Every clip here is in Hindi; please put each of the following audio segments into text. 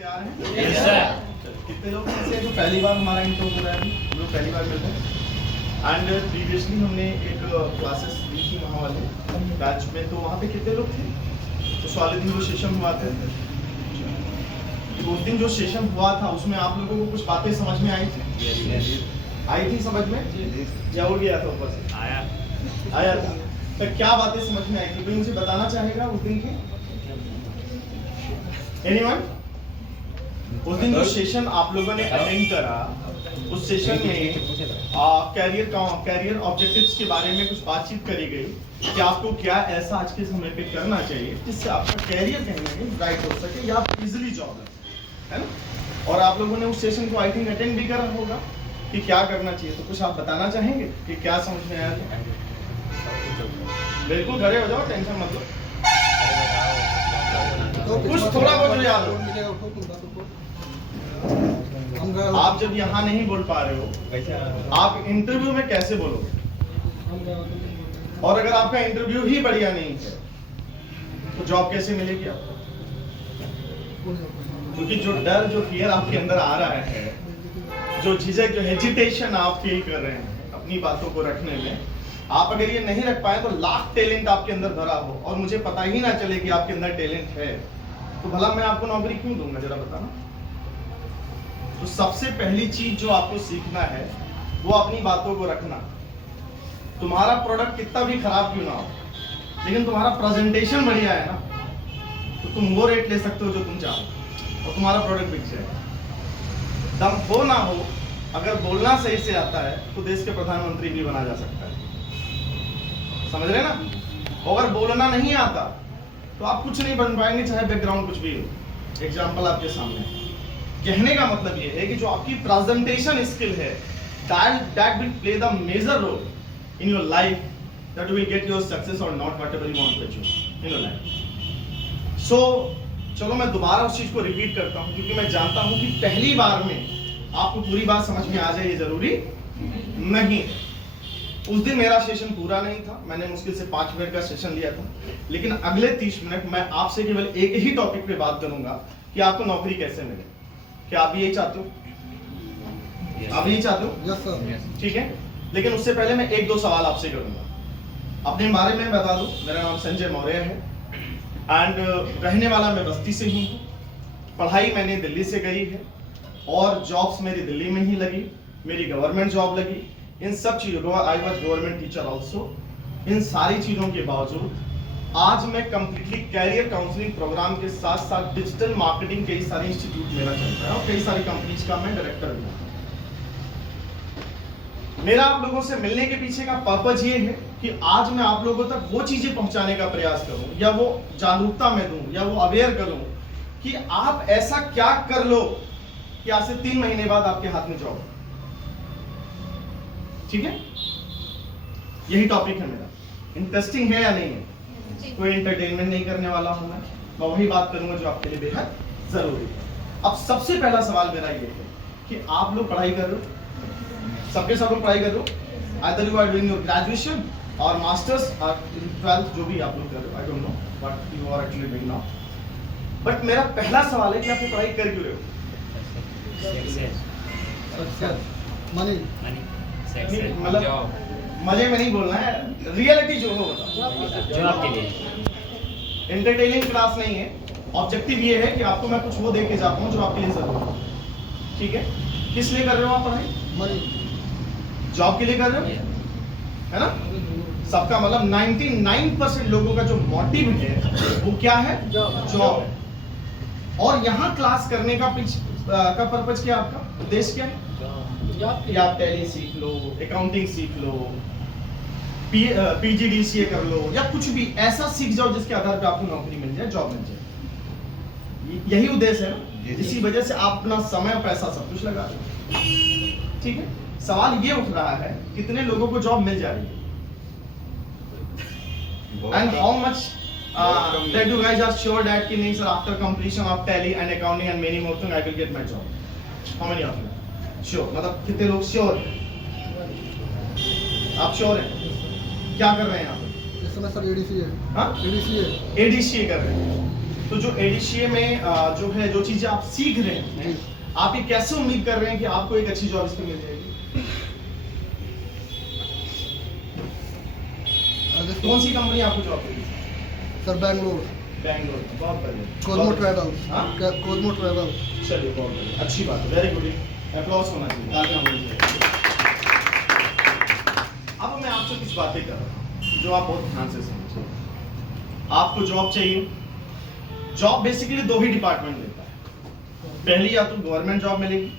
तैयार हैं? Yes sir. कितने लोग ऐसे हैं जो पहली बार हमारा इंट्रो हो रहा है? हम लोग पहली बार मिलते हैं। एंड प्रीवियसली हमने एक क्लासेस ली थी वहाँ वाले बैच में, तो वहाँ पे कितने लोग थे? उस वाले दिन जो सेशन हुआ था, उस दिन जो सेशन हुआ था उसमें आप लोगों को कुछ बातें समझ में आई थी? आई थी समझ में? या उड़ गया था ऊपर से? आया था। तो क्या बातें समझ में आई थी? कोई मुझे बताना चाहेगा उस दिन की? एनीवन? उस दिन जो सेशन आप लोगों ने अटेंड करा, उस सेशन में कैरियर ऑब्जेक्टिव्स के बारे में कुछ बातचीत करी गई कि आपको क्या ऐसा आज के समय पे करना चाहिए जिससे आपका कैरियर कहीं ना कहीं ब्राइट हो सके या आप इजीली जॉब लग सके, है ना? और आप लोगों ने उस सेशन को आई थिंक अटेंड भी करा होगा कि क्या करना चाहिए। तो कुछ आप बताना चाहेंगे कि क्या समझ में आया था? बिल्कुल खड़े हो जाओ, टेंशन मत लो। कुछ थोड़ा बहुत जो याद हो। आप जब यहाँ नहीं बोल पा रहे हो, आप इंटरव्यू में कैसे बोलोगे? और अगर आपका इंटरव्यू ही बढ़िया नहीं है तो जॉब कैसे मिलेगी आपको? क्योंकि जो डर, जो फियर आपके अंदर आ रहा है, जो झिझक, जो हेजिटेशन आप फील कर रहे हैं अपनी बातों को रखने में, आप अगर ये नहीं रख पाए तो लाख टैलेंट आपके अंदर भरा हो और मुझे पता ही ना चले कि आपके अंदर टैलेंट है, तो भला मैं आपको नौकरी क्यों दूंगा? जरा बताना। तो सबसे पहली चीज जो आपको सीखना है वो अपनी बातों को रखना। तुम्हारा प्रोडक्ट कितना भी खराब क्यों ना हो, लेकिन तुम्हारा प्रेजेंटेशन बढ़िया है ना, तो तुम वो रेट ले सकते हो जो तुम चाहो और तुम्हारा प्रोडक्ट बिक जाएगा। दम हो ना हो, अगर बोलना सही से आता है तो देश के प्रधानमंत्री भी बना जा सकता है। समझ रहे ना? अगर बोलना नहीं आता तो आप कुछ नहीं बन पाएंगे, चाहे बैकग्राउंड कुछ भी हो। एग्जाम्पल आपके सामने है। कहने का मतलब ये है कि जो आपकी प्रेजेंटेशन स्किल है, that will play the major role in your life, that you will get your success or not, whatever you want to achieve in your life. So चलो मैं दोबारा उस चीज को रिपीट करता हूँ, क्योंकि मैं जानता हूँ कि पहली बार में आपको पूरी बात समझ में आ जाए ये जरूरी नहीं। उस दिन मेरा सेशन पूरा नहीं था, मैंने मुश्किल से 5 मिनट का सेशन लिया था, लेकिन अगले 30 मिनट मैं आपसे केवल एक ही टॉपिक पे बात करूंगा कि आपको नौकरी कैसे मिले। क्या आप यही चाहते हो? आप यही चाहते हो? Yes sir. ठीक है, लेकिन उससे पहले मैं 1-2 सवाल आपसे करूंगा। अपने बारे में बता दूं, मेरा नाम संजय मौर्य है एंड रहने वाला मैं बस्ती से हूँ। पढ़ाई मैंने दिल्ली से करी है और जॉब्स मेरी दिल्ली में ही लगी, मेरी गवर्नमेंट जॉब लगी। इन सब चीज़ों को, I was government teacher also. इन सारी चीज़ों के बावजूद आज मैं कंप्लीटली कैरियर काउंसलिंग प्रोग्राम के साथ साथ डिजिटल मार्केटिंग कई सारे इंस्टीट्यूट मेरा चल रहा है और कई सारी कंपनीज का मैं डायरेक्टर भी हूँ। मेरा आप लोगों से मिलने के पीछे का पर्पज ये है कि आज मैं आप लोगों तक वो चीजें पहुंचाने का प्रयास करूं, या वो जागरूकता में दूं, या वो अवेयर करूं कि आप ऐसा क्या कर लो कि आज से 3 महीने बाद आपके हाथ में जॉब। ठीक है, यही टॉपिक है मेरा। इंटरेस्टिंग है या नहीं है? कोई एंटरटेनमेंट नहीं करने वाला हूं मैं वही बात करूंगा जो आपके लिए बेहद जरूरी है। अब सबसे पहला सवाल मेरा ये है कि आप लोग पढ़ाई कर रहे हो, सबके सब लोग पढ़ाई कर रहे हो। Either you are doing your graduation और मास्टर्स और 12th, जो भी आप लोग कर रहे हो, I don't know what you are actually doing now. But मेरा पहला सवाल है कि आप पढ़ाई कर क्यों रहे हो? मतलब मजे में नहीं बोलना है, रियलिटी जो हो बताओ। जॉब के लिए एंटरटेनिंग क्लास नहीं है। ऑब्जेक्टिव ये है कि आपको मैं कुछ वो दे के जा पाऊँ जो आपके लिए जरूरी है। ठीक है, किस लिए कर रहे हो आप पढ़ाई? जॉब के लिए कर रहे हो, है ना? सबका मतलब 99% लोगों का जो मोटिव है वो क्या है? जॉब है। और यहाँ क्लास करने का पर्पज क्या, आपका उद्देश्य क्या है? कि आप टैली सीख लो, अकाउंटिंग सीख लो, PGDCA कर लो, या कुछ भी ऐसा सीख जाओ जिसके आधार पे आपको नौकरी मिल जाए, जॉब मिल जाए। यही उद्देश्य है ना? इसी वजह से आप अपना समय, पैसा सब कुछ लगा रहे हो। ठीक है, सवाल ये उठ रहा है कितने लोगों को जॉब मिल जा रही है, and how much that you guys are sure that कि नहीं sir, after completion of tally and accounting and many more things I will get my job. How many of you sure? मतलब कितने लोग श्योर हैं? आप श्योर हैं? क्या कर रहे हैं आप? इस समय सर ADCA हाँ? ADCA ADCA कर रहे हैं। तो जो एडीसीए में जो है, जो चीजें आप सीख रहे हैं, आप ये कैसे उम्मीद कर रहे हैं कि आपको एक अच्छी जॉब इसमें मिल जाएगी? कौन सी कंपनी आपको जॉब देगी? सर बैंगलोर बैंगलोर, बहुत बढ़िया। कोजमो ट्रैवल। हाँ? कोजमो ट्रैवल। चलिए, बहुत बढ़िया, अच्छी बात है, वेरी गुड, अप्लॉज होना चाहिए, तालियां होनी चाहिए। अब मैं आपसे कुछ बातें कर रहा हूँ जो आप बहुत ध्यान से समझिए। आपको जॉब चाहिए, जॉब बेसिकली दो ही डिपार्टमेंट लेता है। पहली, या तो गवर्नमेंट जॉब मिलेगी,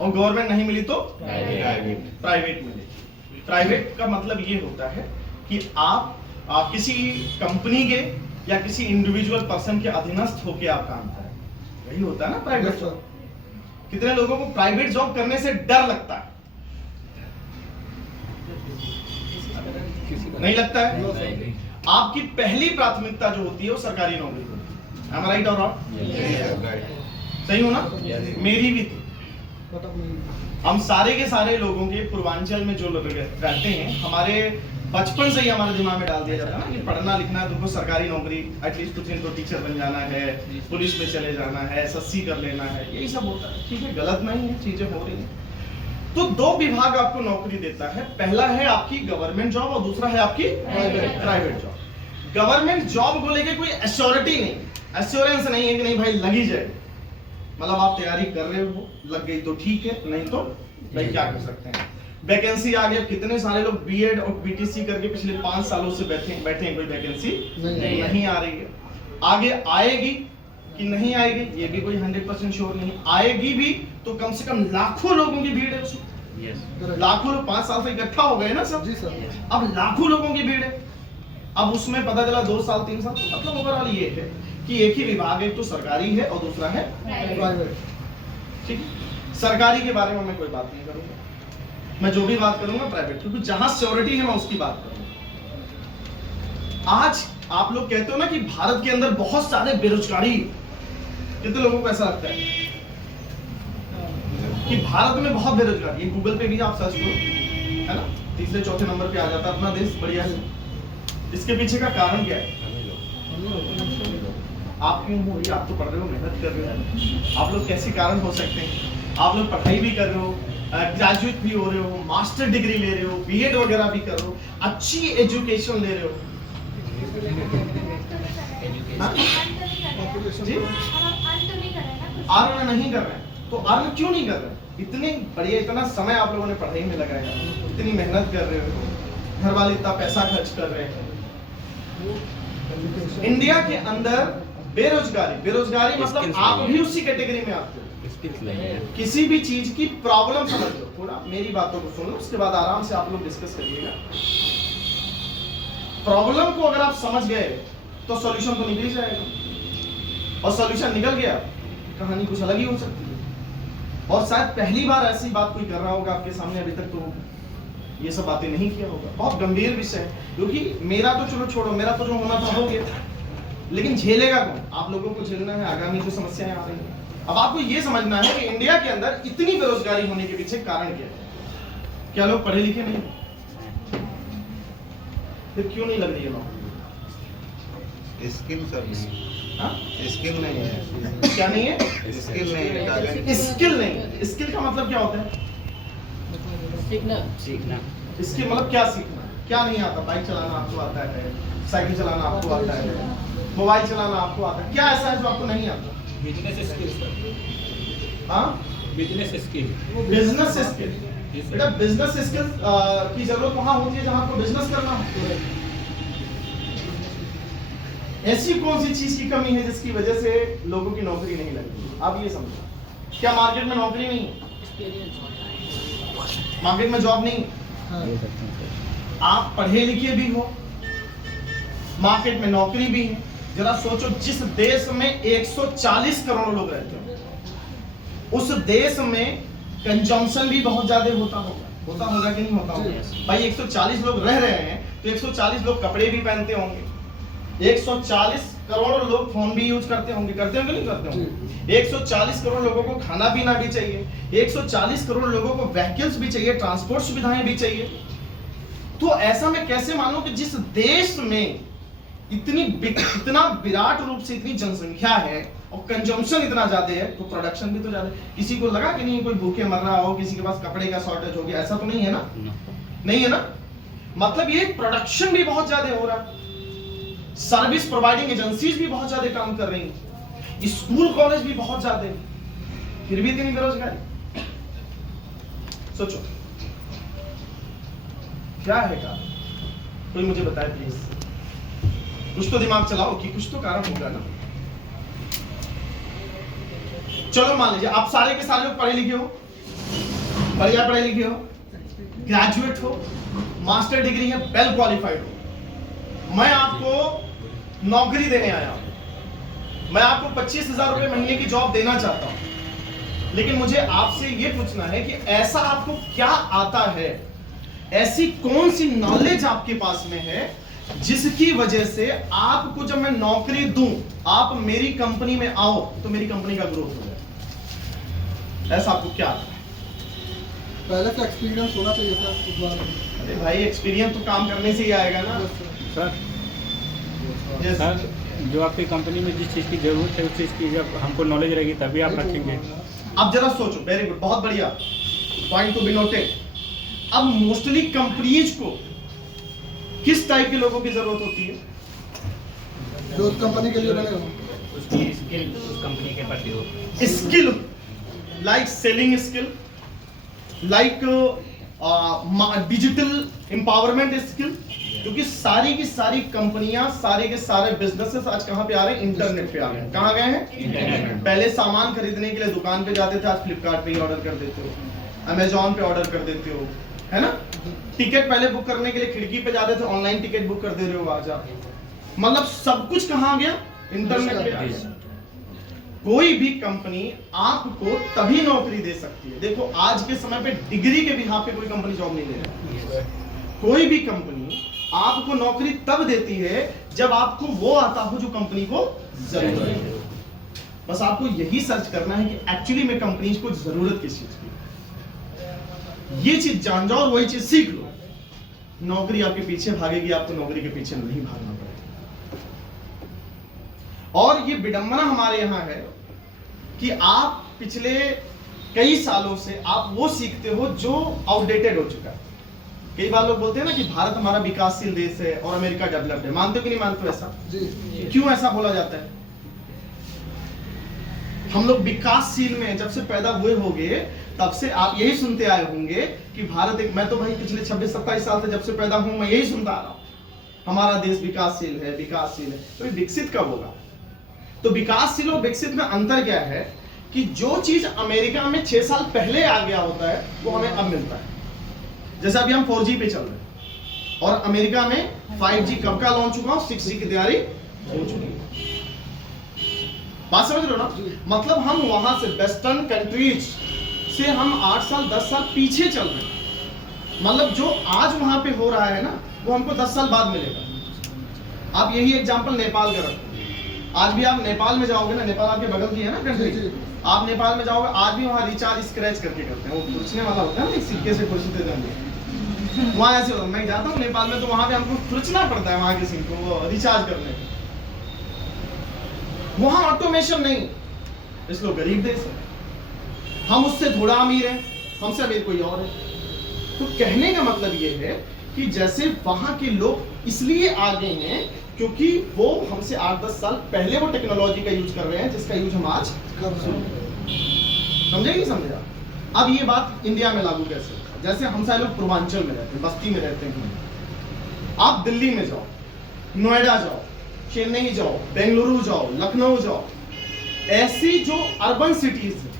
और गवर्नमेंट नहीं मिली तो प्राइवेट मिलेगी। प्राइवेट का मतलब ये होता है कि आप किसी कंपनी के या किसी इंडिविजुअल पर्सन के अधीनस्थ होकर आप काम करें, यही होता है ना प्राइवेट जॉब। कितने लोगों को प्राइवेट जॉब करने से डर लगता है? नहीं लगता है? आपकी पहली प्राथमिकता जो होती है वो सरकारी नौकरी होती है। Am I right or wrong? सही हो ना? मेरी भी थी। हम सारे के सारे लोगों के पूर्वांचल में जो लोग रहते हैं, हमारे बचपन से ही हमारे दिमाग में डाल दिया जाता है ना कि पढ़ना लिखना है, तुमको सरकारी नौकरी, एटलीस्ट कुछ दिन तो टीचर बन जाना है, पुलिस में चले जाना है, एसएससी कर लेना है, यही सब होता है। ठीक है, गलत नहीं है, चीजें हो रही हैं। तो दो विभाग आपको नौकरी देता है, पहला है आपकी गवर्नमेंट जॉब और दूसरा है आपकी प्राइवेट जॉब। गवर्नमेंट जॉब को लेके कोई एश्योरिटी नहीं, एश्योरेंस नहीं है कि नहीं भाई लग ही जाए। मतलब आप तैयारी कर रहे हो, लग गई तो ठीक है, नहीं तो भाई क्या कर सकते हैं। वैकेंसी आ गया, कितने सारे लोग बीएड और बीटीसी करके पिछले 5 सालों से बैठे हैं, कोई वैकेंसी नहीं आ रही है। आगे आएगी कि नहीं आएगी ये भी कोई 100% श्योर नहीं। आएगी भी तो कम से कम लाखों लोगों की भीड़ है उसमें। लाखों लोग 5 साल से इकट्ठा हो गए ना सब। जी सर। अब लाखों लोगों की भीड़ है। अब उसमें पता चला 2 साल 3 साल, मतलब ओवरऑल ये है कि एक ही विभाग, एक तो सरकारी है और दूसरा है प्राइवेट। ठीक है, सरकारी के बारे में मैं कोई बात नहीं करूंगा, मैं जो भी बात करूंगा प्राइवेट, क्योंकि जहां सिक्योरिटी है मैं उसकी बात करूंगा। आज आप लोग कहते हो ना कि भारत के अंदर बहुत सारे बेरोजगारी, कितने लोगों को ऐसा लगता है कि भारत में बहुत बेरोजगारी? ये गूगल पे भी आप सर्च करो, है ना, 3रे 4थे नंबर पे आ जाता है अपना देश, बढ़िया है। इसके पीछे का कारण क्या है? आप क्यों हो रही, आप तो पढ़ रहे हो, मेहनत कर रहे हो, आप लोग कैसे कारण हो सकते हैं? आप लोग पढ़ाई भी कर रहे हो, ग्रेजुएट भी हो रहे हो, मास्टर डिग्री ले रहे हो, बीएड वगैरह भी कर रहे हो, अच्छी एजुकेशन ले रहे हो, जी अर्न नहीं कर रहे हैं, तो अर्न क्यों नहीं कर रहे हैं? इतने बढ़िया, इतना समय आप लोगों ने पढ़ाई में लगाया, इतनी मेहनत कर रहे हो, घर वाले इतना पैसा खर्च कर रहे हैं। इंडिया के अंदर बेरोजगारी मतलब आप भी उसी कैटेगरी में आते हो। किसी भी चीज की प्रॉब्लम समझ लो, थोड़ा मेरी बातों को सुन लो, उसके बाद आराम से आप लोग डिस्कस करिएगा। प्रॉब्लम को अगर आप समझ गए तो सॉल्यूशन तो निकल ही जाएगा, और सॉल्यूशन निकल गया, कहानी कुछ अलग ही हो सकती है। और शायद पहली बार ऐसी बात कोई कर रहा होगा आपके सामने, अभी तक तो ये सब बातें नहीं किया होगा। बहुत गंभीर विषय है, क्योंकि मेरा तो चलो छोड़ो, मेरा तो जो होना था हो गया, लेकिन झेलेगा कौन? आप लोगों को झेलना है आगामी जो समस्याएं आ रही हैं। अब आपको ये समझना है कि इंडिया के अंदर इतनी बेरोजगारी होने के पीछे कारण क्या है। क्या लोग पढ़े लिखे नहीं? फिर क्यों नहीं लग रही है नौकरी? स्किल सर नहीं, स्किल नहीं है। क्या नहीं है? स्किल नहीं है, टैलेंट। स्किल नहीं। स्किल का मतलब क्या होता है? सीखना। इसके मतलब क्या सीखना? क्या नहीं आता? बाइक चलाना आपको आता है, साइकिल चलाना आपको आता है, मोबाइल चलाना आपको आता है, क्या ऐसा है जो आपको नहीं आता? Business skill sir. हाँ, बिजनेस स्किल। Business skill. बेटा बिजनेस स्किल की जरूरत वहां होती है जहां आपको बिजनेस करना हो। ऐसी कौन सी चीज की कमी है जिसकी वजह से लोगों की नौकरी नहीं लगती? आप ये समझो, क्या मार्केट में नौकरी नहीं है? मार्केट में जॉब नहीं? आप पढ़े लिखे भी हो, मार्केट में नौकरी भी है। जरा सोचो, जिस देश में 140 करोड़ लोग रहते हैं, उस देश में कंजम्पशन भी बहुत ज्यादा होता होगा कि नहीं होता होगा? भाई 140 लोग रह रहे हैं तो 140 लोग कपड़े भी पहनते होंगे, 140 करोड़ लोग फोन भी यूज करते होंगे कि नहीं करते होंगे, 140 करोड़ लोगों को खाना पीना भी चाहिए, 140 करोड़ लोगों को व्हीकल्स भी चाहिए, ट्रांसपोर्ट सुविधाएं भी चाहिए। तो ऐसा मैं कैसे मानूं कि जिस देश में इतना विराट रूप से इतनी जनसंख्या है और कंजम्पशन इतना ज्यादा है, तो प्रोडक्शन भी तो ज्यादा है। किसी को लगा कि नहीं कोई भूखे मर रहा हो, किसी के पास कपड़े का शॉर्टेज हो गया, ऐसा तो नहीं है ना? नहीं है ना? मतलब ये प्रोडक्शन भी बहुत ज्यादा हो रहा है, सर्विस प्रोवाइडिंग एजेंसीज भी बहुत ज्यादा काम कर रही हैं, स्कूल कॉलेज भी बहुत ज्यादा है, फिर भी इतनी बेरोजगारी। सोचो क्या है कारण? कोई मुझे बताए प्लीज। कुछ तो दिमाग चलाओ कि कुछ तो कारण होगा ना। चलो मान लीजिए आप सारे के सारे लोग पढ़े लिखे हो, बढ़िया पढ़े लिखे हो, ग्रेजुएट हो, मास्टर डिग्री है, वेल क्वालिफाइड हो। मैं आपको नौकरी देने आया हूं, मैं आपको 25,000 रुपए महीने की जॉब देना चाहता हूं, लेकिन मुझे आपसे यह पूछना है कि ऐसा आपको क्या आता है, ऐसी कौन सी नॉलेज आपके पास में है जिसकी वजह से आपको जब मैं नौकरी दूं, आप मेरी कंपनी में आओ तो मेरी कंपनी का ग्रोथ हो जाए। ऐसा आपको क्या आता है? पहले से एक्सपीरियंस होना चाहिए सर इस बारे में। अरे भाई एक्सपीरियंस तो काम करने से ही आएगा ना। Sir Yes. सर जो आपकी कंपनी में जिस चीज़ की जरूरत है उस चीज़ की जब हमको नॉलेज रहेगी तभी आप रखेंगे। अब जरा सोचो, वेरी गुड, बहुत बढ़िया पॉइंट टू बी नोटेड। अब मोस्टली कंपनीज को किस टाइप के लोगों की जरूरत होती है? जो उस कंपनी के लिए बने हो, उसकी स्किल उस कंपनी के प्रति हो। Skill, like selling skill, like digital empowerment skill, क्योंकि सारी की सारी कंपनियां, सारे के सारे बिजनेसेस आज कहां पे आ रहे हैं? इंटरनेट पे आ गए हैं। कहां गए हैं? इंटरनेट। पहले सामान खरीदने के लिए दुकान पे जाते थे, आज फ्लिपकार्ट पे ही ऑर्डर कर देते हो, अमेजोन पे ऑर्डर कर देते हो, है ना? टिकट पहले बुक करने के लिए खिड़की पे जाते थे, ऑनलाइन टिकट बुक कर दे रहे हो आज आप। मतलब सब कुछ कहां आ गया? इंटरनेट पे आ गया। कोई भी कंपनी आपको तभी नौकरी दे सकती है। देखो आज के समय पे डिग्री के बिहाफ पे कोई कंपनी जॉब नहीं दे रही। कोई भी कंपनी आपको नौकरी तब देती है जब आपको वो आता हो जो कंपनी को जरूरत है। बस आपको यही सर्च करना है कि एक्चुअली में कंपनीज को जरूरत किस चीज की। ये चीज जान जाओ और वही चीज सीख लो, नौकरी आपके पीछे भागेगी, आपको नौकरी के पीछे नहीं भागना पड़ेगा। और ये विडंबना हमारे यहां है कि आप पिछले कई सालों से आप वो सीखते हो जो आउटडेटेड हो चुका है। कई बार लोग बोलते हैं ना कि भारत हमारा विकासशील देश है और अमेरिका डेवलप्ड है। मानते हो कि नहीं मानते हो ऐसा? जी क्यों ऐसा बोला जाता है? हम लोग विकासशील में जब से पैदा हुए होंगे तब से आप यही सुनते आए होंगे कि भारत एक, मैं तो भाई पिछले 26-27 साल से जब से पैदा हूं मैं यही सुनता आ रहा हूं, हमारा देश विकासशील है, विकासशील है। तो विकसित कब होगा? तो विकासशील और विकसित में अंतर क्या है कि जो चीज अमेरिका में 6 साल पहले आ गया होता है वो हमें अब मिलता है। जैसे अभी हम 4G पे चल रहे हैं और अमेरिका में 5G कब का लॉन्च हुआ, 6G की तैयारी हो चुकी है। बात समझ रहे हो ना? मतलब हम वहां से वेस्टर्न कंट्रीज से हम 8 साल 10 साल पीछे चल रहे हैं। मतलब जो आज वहां पे हो रहा है ना वो हमको 10 साल बाद मिलेगा। आप यही एग्जांपल नेपाल का रखो। आज भी आप नेपाल में जाओगे ना, नेपाल आपके बगल की है ना कंट्री, आप नेपाल में जाओगे आज भी वहाँ रिचार्ज स्क्रैच करके करते हैं। वो खुरचने वाला होता है ना, एक सिक्के से खुरचते जाएंगे, वहाँ ऐसे होता है। मैं जाता हूँ नेपाल में तो वहाँ पे हमको खुरचना पड़ता है वहाँ के सिम को वो रिचार्ज करने। वहाँ ऑटोमेशन नहीं, इसलिए गरीब देश है, हम उससे थोड़ा अमीर है, हमसे अमीर कोई और है। तो कहने का मतलब ये है कि जैसे वहाँ के लोग इसलिए आगे हैं क्योंकि वो हमसे 8-10 साल पहले वो टेक्नोलॉजी का यूज कर रहे हैं जिसका यूज हम आज कर रहे हैं। समझे नहीं समझा? अब ये बात इंडिया में लागू कैसे होगा? जैसे हम सारे लोग पूर्वांचल में रहते हैं, बस्ती में रहते हैं। आप दिल्ली में जाओ, नोएडा जाओ, चेन्नई जाओ, बेंगलुरु जाओ, लखनऊ जाओ, ऐसी जो अर्बन सिटीज है,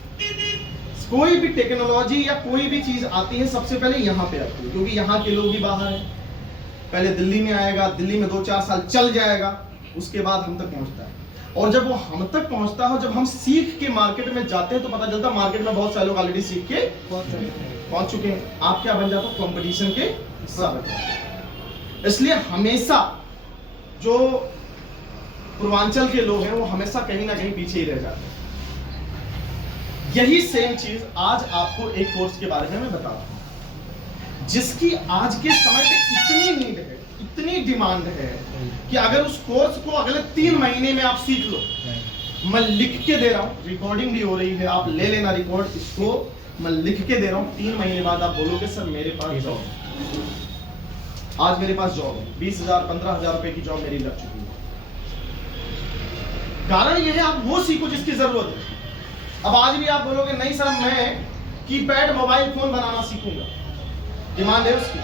कोई भी टेक्नोलॉजी या कोई भी चीज आती है सबसे पहले यहाँ पे आती है क्योंकि यहाँ के लोग ही बाहर हैं। पहले दिल्ली में आएगा, दिल्ली में 2-4 साल चल जाएगा, उसके बाद हम तक पहुंचता है। और जब वो हम तक पहुंचता है, जब हम सीख के मार्केट में जाते हैं तो पता चलता है मार्केट में बहुत सारे लोग ऑलरेडी सीख के पहुंच चुके हैं। आप क्या बन जाते हो? कंपटीशन के हिस्सा बन जाते हैं। इसलिए हमेशा जो पूर्वांचल के लोग हैं वो हमेशा कहीं ना कहीं पीछे ही रह जाते हैं। यही सेम चीज आज आपको एक कोर्स के बारे में मैं बता रहा हूं जिसकी आज के समय पे इतनी नीड है इतनी डिमांड है कि अगर उस कोर्स को अगले 3 महीने में आप सीख लो, मैं लिख के दे रहा हूँ, रिकॉर्डिंग भी हो रही है, आप ले लेना रिकॉर्ड, इसको मैं लिख के दे रहा हूँ, 3 महीने बाद आप बोलोगे सर मेरे पास जॉब है, आज मेरे पास जॉब है, 20,000 15,000 रुपए की जॉब मेरी लग चुकी है। कारण यह है आप वो सीखो जिसकी जरूरत है। अब आज भी आप बोलोगे नहीं सर मैं कीपैड मोबाइल फोन बनाना सीखूंगा, डिमांड है उसकी।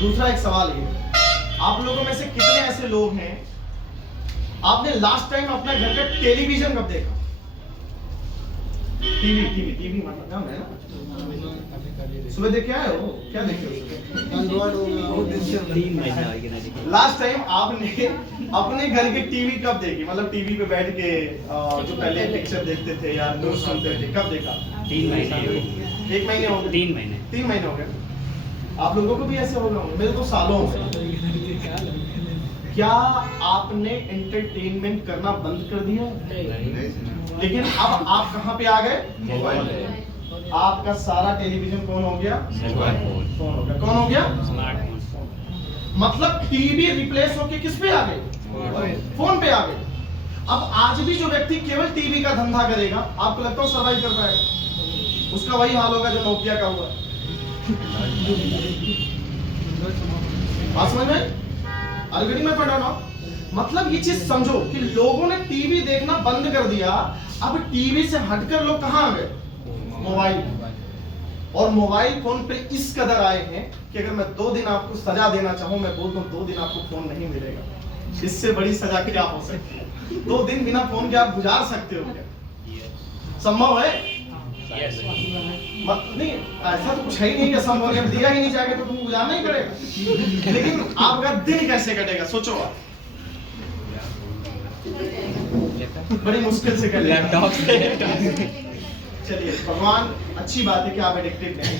दूसरा एक सवाल ये, आप लोगों में से कितने ऐसे लोग हैं आपने लास्ट टाइम अपना घर का टेलीविजन कब देखा? टीवी मतलब क्या है ना, सुबह देख के आए हो, क्या देखे हो? एंड्रॉइड हो गया, 3 महीने लास्ट टाइम आपने अपने घर की टीवी कब देखी? मतलब टीवी पे बैठ के जो पहले पिक्चर देखते थे या न्यूज सुनते थे, कब देखा? 3 महीने 1 महीने हो गए? 3 महीने हो गए। आप लोगों को भी ऐसे हो गए, मेरे तो सालों हो गए। क्या आपने एंटरटेनमेंट करना बंद कर दिया? लेकिन अब आप कहां पे आ गए? मोबाइल। आपका सारा टेलीविजन कौन हो गया? फोन हो गया। कौन हो गया? स्मार्टफोन। मतलब टीवी रिप्लेस होके किस पे आ गए? फोन पे आ गए। अब आज भी जो व्यक्ति केवल टीवी का धंधा करेगा, आपको लगता है सर्वाइव कर पाएगा? उसका वही हाल होगा जो नोकिया का हुआ। बात समझ में? अलगड़ी में पढ़ा ना, मतलब ये चीज समझो कि लोगों ने टीवी देखना बंद कर दिया। अब टीवी से हटकर लोग कहां आ गए? मोबाइल। और मोबाइल फोन पे इस कदर आए हैं कि अगर मैं 2 दिन आपको सजा देना चाहूं, मैं बोलता हूं 2 दिन आपको फोन नहीं मिलेगा। इससे बड़ी सजा क्या हो सकती है? 2 दिन बिना फोन के आप गुजार सकते हो क्या? संभव है? नहीं, ऐसा तो कुछ है ही नहीं कि संभव है, दिया ही नहीं जाएगा तो तुमको गुजारना ही पड़ेगा। लेकिन आपका दिन कैसे कटेगा सोचो आप। बड़ी मुश्किल से कर लैपटॉप से। चलिए, भगवान अच्छी बात है कि आप एडिक्टेड नहीं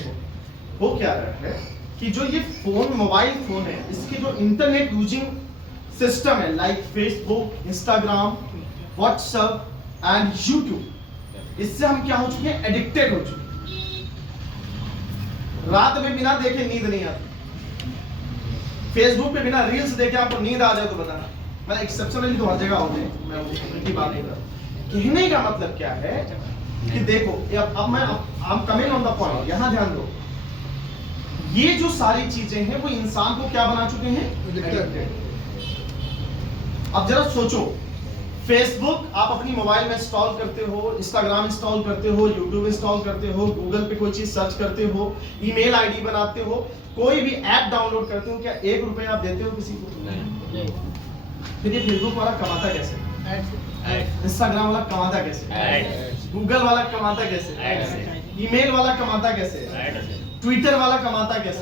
हो क्या रहा है कि जो ये फोन मोबाइल फोन है, इसके जो इंटरनेट यूजिंग सिस्टम है like Facebook, Instagram, WhatsApp and YouTube, इससे हम क्या हो चुके हैं? एडिक्टेड हो चुके हैं। रात में बिना देखे नींद नहीं आती। फेसबुक पे बिना रील्स देखे आपको नींद आ जाए तो बताना। मैं एक्सेप्शनली तो हर जगह होते हैं, मैं उनकी बात नहीं कर रहा। कहने का मतलब क्या है कि देखो, अब मैं I'm coming on the point, यहां ध्यान दो। ये जो सारी चीजें हैं वो इंसान को क्या बना चुके हैं? एडिक्टेड। अब जरा सोचो, फेसबुक आप अपनी मोबाइल में इंस्टॉल करते हो, इंस्टाग्राम इंस्टॉल करते हो, यूट्यूब इंस्टॉल करते हो, गूगल पे कोई चीज सर्च करते हो, ईमेल आईडी बनाते हो, कोई भी ऐप डाउनलोड करते हो, क्या 1 रुपए आप देते हो किसी को? नहीं। फिर ये फेसबुक वाला कमाता कैसे? इंस्टाग्राम वाला कमाता कैसे? गूगल वाला कमाता कैसे? ईमेल वाला कमाता कैसे? ट्विटर वाला कमाता कैसे?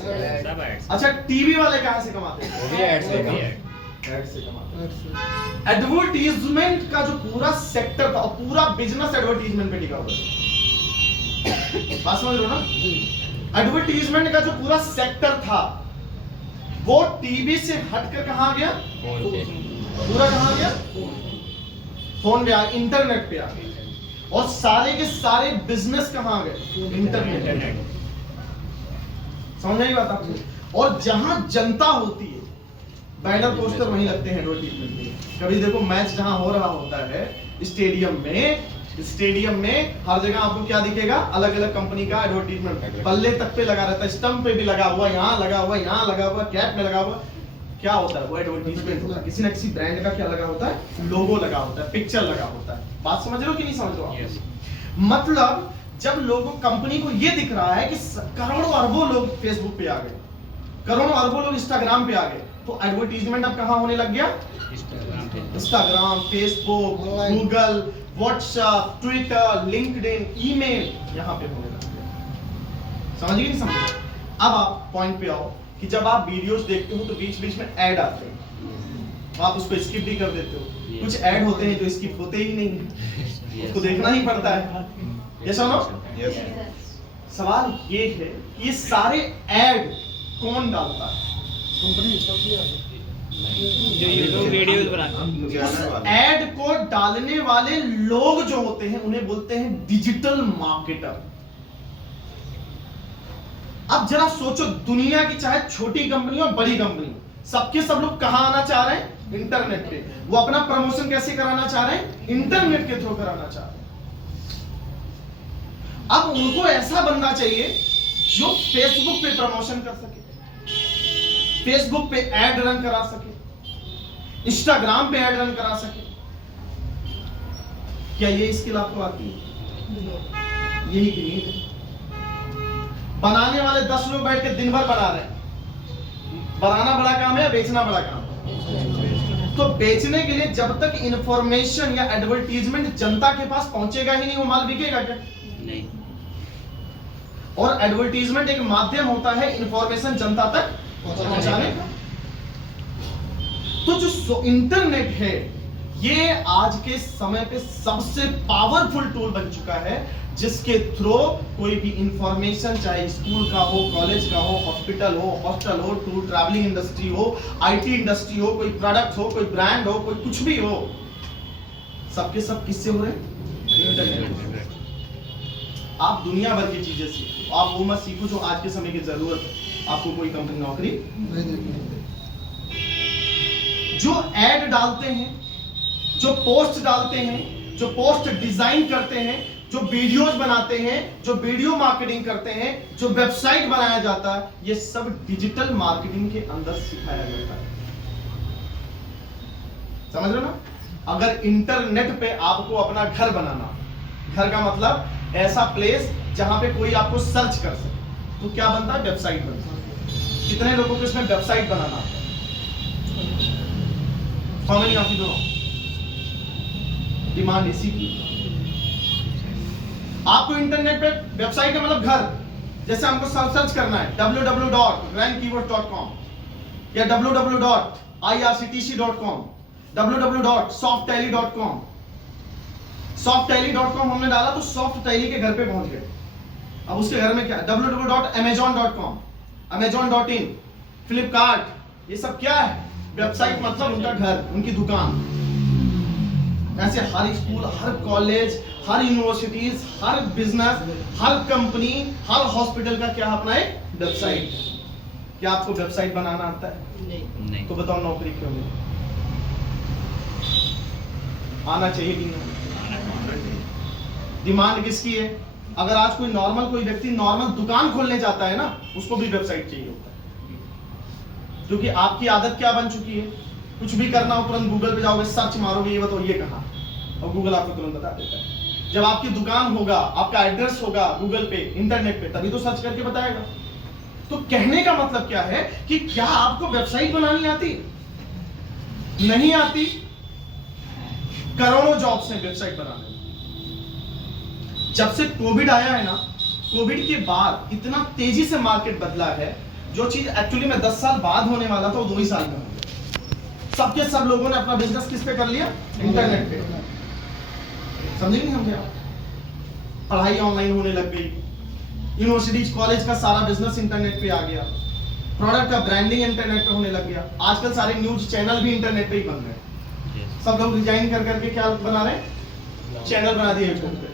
अच्छा, टीवी वाले कहां से कमाते हैं? एड से कमाते हैं। एडवर्टीजमेंट का जो पूरा सेक्टर था, पूरा बिजनेस एडवर्टीजमेंट पे टिका हुआ है। बात समझ रहे हो ना? एडवर्टीजमेंट का जो पूरा सेक्टर था वो टीवी से हटकर कहां गया? पूरा कहां गया? फोन पे आ, इंटरनेट पे आ गया। और सारे के सारे बिजनेस कहां गए? इंटरनेट। समझ नहीं बात आपको? और जहां जनता होती है, बैनर पोस्टर वहीं लगते हैं एडवर्टीजमेंट में। कभी देखो मैच जहां हो रहा होता है स्टेडियम में हर जगह आपको क्या दिखेगा? अलग अलग कंपनी का एडवर्टीजमेंट पल्ले तक पे लगा रहता है, स्टंप पे भी लगा हुआ, यहाँ लगा हुआ, यहाँ लगा हुआ, कैप में लगा हुआ। क्या होता है? वो एडवर्टीजमेंट होता है। किसी ना किसी ब्रांड का क्या लगा होता है? लोगो लगा होता है, पिक्चर लगा होता है। बात समझ रहे हो कि नहीं समझ रहे हो? मतलब जब लोगों कंपनी को ये दिख रहा है कि करोड़ों अरबों लोग फेसबुक पे आ गए, करोड़ों अरबों लोग इंस्टाग्राम पे आ गए, तो एडवर्टीजमेंट अब कहां होने लग गया? Instagram, Facebook, Google, WhatsApp, Twitter, LinkedIn, email, यहां पे होने लग गया। समझ गए नहीं समझ? अब आप पॉइंट पे आओ कि जब आप वीडियोस देखते हो तो बीच बीच में ऐड आते हैं, तो आप उसको स्किप भी कर देते हो। कुछ ऐड होते हैं जो स्किप होते ही नहीं, उसको देखना ही पड़ता है। यस और नो? यस। सवाल ये है कि ये सारे ऐड कौन डालता है? कंपनी जो यूट्यूब वीडियोस बनाते उस ऐड को डालने वाले लोग जो होते हैं उन्हें बोलते हैं डिजिटल मार्केटर। अब जरा सोचो, दुनिया की चाहे छोटी कंपनी और बड़ी कंपनी, सबके सब लोग कहां आना चाह रहे हैं? इंटरनेट पे। वो अपना प्रमोशन कैसे कराना चाह रहे हैं? इंटरनेट के थ्रू कराना चाह रहे हैं। अब उनको ऐसा बंदा चाहिए जो फेसबुक पे प्रमोशन कर सके, फेसबुक पे एड रन करा सके, इंस्टाग्राम पे एड रन करा सके। क्या ये स्किल आपको आती है? यही नीड है। बनाने वाले 10 लोग बैठ के दिन भर बना रहे हैं। बनाना बड़ा काम है या बेचना बड़ा काम है? तो बेचने के लिए जब तक इंफॉर्मेशन या एडवर्टीजमेंट जनता के पास पहुंचेगा ही नहीं, वो माल बिकेगा क्या? नहीं। और एडवर्टीजमेंट एक माध्यम होता है इंफॉर्मेशन जनता तक पहुंचाने का। तो जो इंटरनेट है, ये आज के समय पे सबसे पावरफुल टूल बन चुका है, जिसके थ्रू कोई भी इंफॉर्मेशन, चाहे स्कूल का हो, कॉलेज का हो, हॉस्पिटल हो, हॉस्टल हो, टूर ट्रैवलिंग इंडस्ट्री हो, आईटी इंडस्ट्री हो, कोई प्रोडक्ट हो, कोई ब्रांड हो, कोई कुछ भी हो, सबके सब किससे हो रहे हैं? इंटरनेट। आप दुनिया भर की चीजें सीखो, आप वो मत सीखो जो आज के समय की जरूरत है। आपको कोई कंपनी नौकरी नहीं देगी। जो एड डालते हैं, जो पोस्ट डालते हैं, जो पोस्ट डिजाइन करते हैं, जो वीडियोस बनाते हैं, जो वीडियो मार्केटिंग करते हैं, जो वेबसाइट बनाया जाता है, ये सब डिजिटल मार्केटिंग के अंदर सिखाया जाता है। समझ रहे हो ना? अगर इंटरनेट पे आपको अपना घर बनाना, घर का मतलब ऐसा प्लेस जहां पे कोई आपको सर्च कर सके, तो क्या बनता है? वेबसाइट बनता है। कितने लोगों को इसमें वेबसाइट बनाना आता है? How many of you know? Demand इसी की। आपको इंटरनेट पे वेबसाइट का मतलब घर, जैसे हमको सर्च करना है www.grandkeywords.com या www.irctc.com, www.softtally.com। softtally.com हमने डाला तो सॉफ्ट टैली के घर पे पहुंच गए। अब उसके घर में क्या? www.amazon.com, amazon.in, फ्लिपकार्ट, ये सब क्या है? वेबसाइट मतलब उनका घर, उनकी दुकान। ऐसे हर स्कूल, हर कॉलेज, हर यूनिवर्सिटीज, हर बिजनेस, हर कंपनी, हर हॉस्पिटल का क्या अपना एक वेबसाइट। क्या आपको वेबसाइट बनाना आता है? नहीं। तो बताओ नौकरी क्यों नहीं? आना चाहिए कि नहीं? डिमांड किसकी है? अगर आज कोई व्यक्ति नॉर्मल दुकान खोलने जाता है ना, उसको भी वेबसाइट चाहिए होता है। क्योंकि आपकी आदत क्या बन चुकी है? कुछ भी करना हो तुरंत गूगल पे जाओगे, सर्च मारोगे, ये बताओ ये कहाँ, और गूगल आपको तुरंत बता देता है। जब आपकी दुकान होगा, आपका एड्रेस होगा गूगल पे, इंटरनेट पे, तभी तो सर्च करके बताएगा। तो कहने का मतलब क्या है कि क्या आपको वेबसाइट बनानी आती? नहीं आती। करोड़ों जॉब्स हैं वेबसाइट बनाने में। जब से कोविड आया है ना, कोविड के बाद इतना तेजी से मार्केट बदला है। जो चीज एक्चुअली में 10 साल बाद होने वाला था, वो 2 ही साल में हो गया। सबके सब लोगों ने अपना बिजनेस किस पे कर लिया? इंटरनेट पे। समझे नहीं समझे? पढ़ाई ऑनलाइन होने लग गई, यूनिवर्सिटीज कॉलेज का सारा बिजनेस इंटरनेट पे आ गया, प्रोडक्ट का ब्रांडिंग इंटरनेट पे होने लग गया। आजकल सारे न्यूज चैनल भी इंटरनेट पे ही बन रहे हैं। सब लोग डिजाइन कर करके क्या बना रहे हैं? चैनल बना दिए यूट्यूब पे,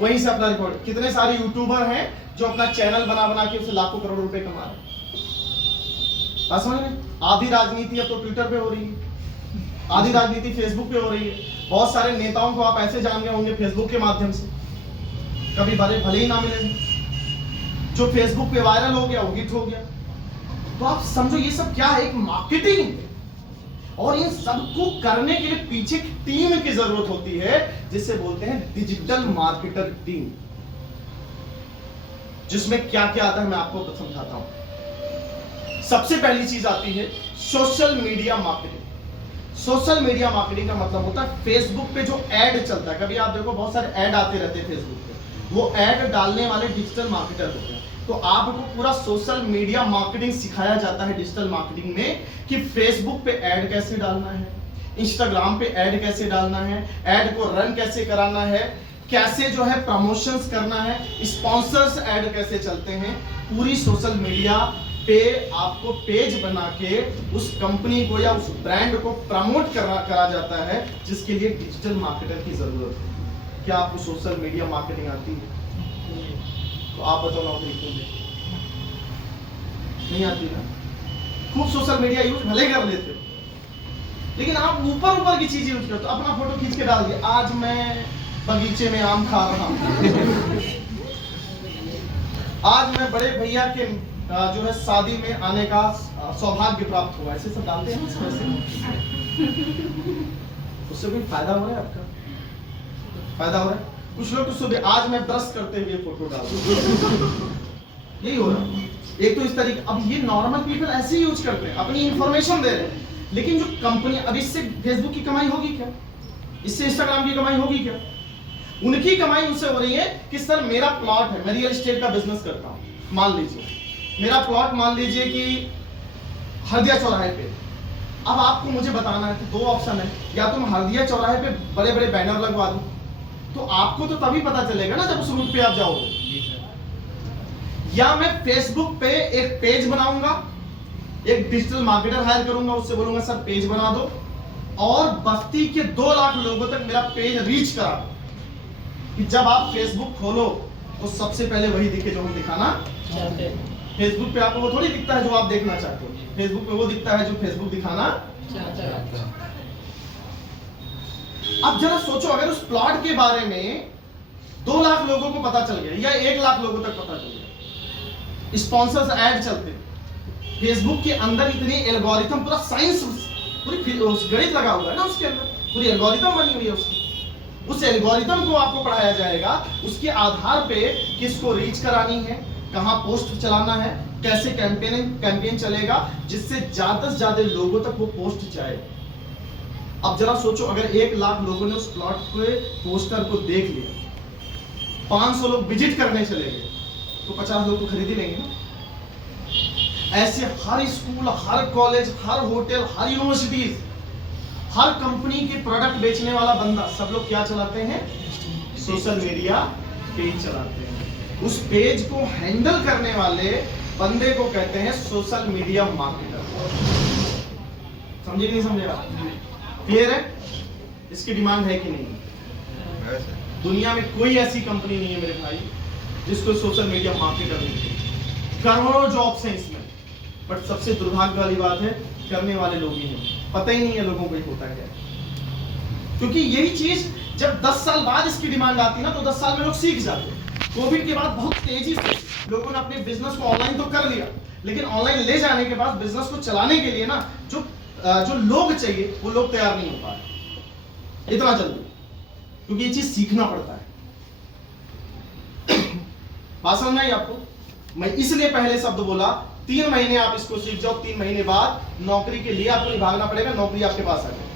वहीं से अपना रिकॉर्ड। कितने सारे यूट्यूबर हैं जो अपना चैनल बना बना के उससे लाखों करोड़ रुपए कमा रहे हैं। समझ रहे? आधी राजनीति अब तो ट्विटर पे हो रही है, आधी राजनीति फेसबुक पे हो रही है। बहुत सारे नेताओं को आप ऐसे जान गए होंगे फेसबुक के माध्यम से, कभी भले ही ना मिले। जो फेसबुक पे वायरल हो गया वो हिट हो गया। तो आप समझो ये सब क्या है? एक मार्केटिंग है। और ये सबको करने के लिए पीछे की टीम की जरूरत होती है, जिसे बोलते हैं डिजिटल मार्केटर टीम। जिसमें क्या क्या आता है मैं आपको तो समझाता हूं। सबसे पहली चीज आती है social media marketing. Social media marketing का मतलब होता है फेसबुक पे जो एड चलता है। कभी आप देखो बहुत सारे एड आते रहते हैं फेसबुक पे, वो एड डालने वाले डिजिटल मार्केटर होते हैं। तो आपको पूरा सोशल मीडिया मार्केटिंग सिखाया जाता है डिजिटल मार्केटिंग में, कि फेसबुक पे ऐड कैसे डालना है, इंस्टाग्राम पे ऐड कैसे डालना है, ऐड को रन कैसे कराना है, कैसे जो है प्रमोशंस करना है, स्पॉन्सर्स ऐड कैसे चलते हैं। पूरी सोशल मीडिया पे आपको पेज बना के उस कंपनी को या उस ब्रांड को प्रमोट करा जाता है, जिसके लिए डिजिटल मार्केटर की जरूरत है। क्या आपको सोशल मीडिया मार्केटिंग आती है? तो आप बताओ नौकरी क्यों नहीं? नहीं आती ना? खूब सोशल मीडिया यूज भले कर लेते हो, लेकिन आप ऊपर ऊपर की चीज यूज करते हो। अपना फोटो खींच के डाल दिया, आज मैं बगीचे में आम खा रहा हूँ, आज मैं बड़े भैया के जो है शादी में आने का सौभाग्य प्राप्त हुआ, ऐसे सब डालते हैं ना वैसे। उससे कोई फायदा हो रहा है? आपका फायदा हो रहा है? कुछ लोग तो सुबह आज मैं ब्रश करते हुए फोटो डाल यही हो रहा है। एक तो इस तरीके, अब ये नॉर्मल पीपल ऐसे ही यूज करते हैं, अपनी इंफॉर्मेशन दे रहे हैं, लेकिन जो कंपनी, अब इससे फेसबुक की कमाई होगी क्या? इससे इंस्टाग्राम की कमाई होगी क्या? उनकी कमाई उनसे हो रही है कि सर मेरा प्लॉट है, मैं रियल एस्टेट का बिजनेस करता हूँ, मान लीजिए मेरा प्लॉट, मान लीजिए कि हल्दिया चौराहे पे। अब आपको मुझे बताना है कि दो ऑप्शन है, या तुम हल्दिया चौराहे पे बड़े बड़े बैनर लगवा दो, तो आपको तो तभी पता चलेगा ना जब उस रूट पे आप जाओगे, या मैं फेसबुक पे एक पेज बनाऊंगा, एक डिजिटल मार्केटर हायर करूंगा, उससे बोलूंगा सर पेज बना दो, और बस्ती के 2 लाख लोगों तक मेरा पेज रीच करा दो, कि जब आप फेसबुक खोलो तो सबसे पहले वही दिखे जो हम दिखाना चाहते हैं। फेसबुक पे आपको वो थोड़ी दिखता है जो आप देखना चाहते हो, फेसबुक पे वो दिखता है जो फेसबुक दिखाना चाहता है। अब जरा सोचो, अगर उस प्लॉट के बारे में 2 लाख लोगों को पता चल गया, या 1 लाख लोगों तक पता चल गया, स्पॉन्सर्स ऐड चलते, फेसबुक के अंदर इतनी एल्गोरिथम, पूरा साइंस, पूरी गणित लगा हुआ है ना उसके अंदर, पूरी एल्गोरिथम बनी हुई है उसकी। उस एल्गोरिथम को आपको पढ़ाया जाएगा, उसके आधार पे किसको रीच करानी है, कहां पोस्ट चलाना है, कैसे कैंपेन चलेगा, जिससे ज्यादा से ज्यादा लोगों तक वो पोस्ट जाए। अब जरा सोचो, अगर 1 लाख लोगों ने उस प्लॉट पे पोस्टर को देख लिया, 500 लोग विजिट करने चले गए, तो 50 लोग तो खरीद ही लेंगे ना। ऐसे हर स्कूल, हर कॉलेज, हर होटल, हर यूनिवर्सिटीज, हर कंपनी के प्रोडक्ट बेचने वाला बंदा, सब लोग क्या चलाते हैं? सोशल मीडिया पेज चलाते हैं। उस पेज को हैंडल करने वाले बंदे को कहते हैं सोशल मीडिया मार्केटर। समझे कि नहीं समझे आप? क्लियर है? इसकी डिमांड है कि नहीं? दुनिया में कोई ऐसी कंपनी नहीं है मेरे भाई जिसको सोशल मीडिया मार्केटर नहीं। करोड़ों जॉब्स हैं इसमें, बट सबसे दुर्भाग्य वाली बात है करने वाले लोग ही हैं, पता ही नहीं है लोगों को ये होता क्या है। क्योंकि यही चीज जब 10 साल बाद इसकी डिमांड आती ना, तो 10 साल में लोग सीख जाते। कोविड के बाद बहुत तेजी से लोगों ने अपने बिजनेस को ऑनलाइन तो कर लिया, लेकिन ऑनलाइन ले जाने के बाद बिजनेस को चलाने के लिए ना जो लोग चाहिए वो लोग तैयार नहीं हो पा रहे इतना जल्दी, क्योंकि ये चीज सीखना पड़ता है। बात समझ में आई आपको? मैं इसलिए पहले शब्द बोला, 3 महीने आप इसको सीख जाओ, 3 महीने बाद नौकरी के लिए आपको नहीं भागना पड़ेगा, नौकरी आपके पास आ जाएगी।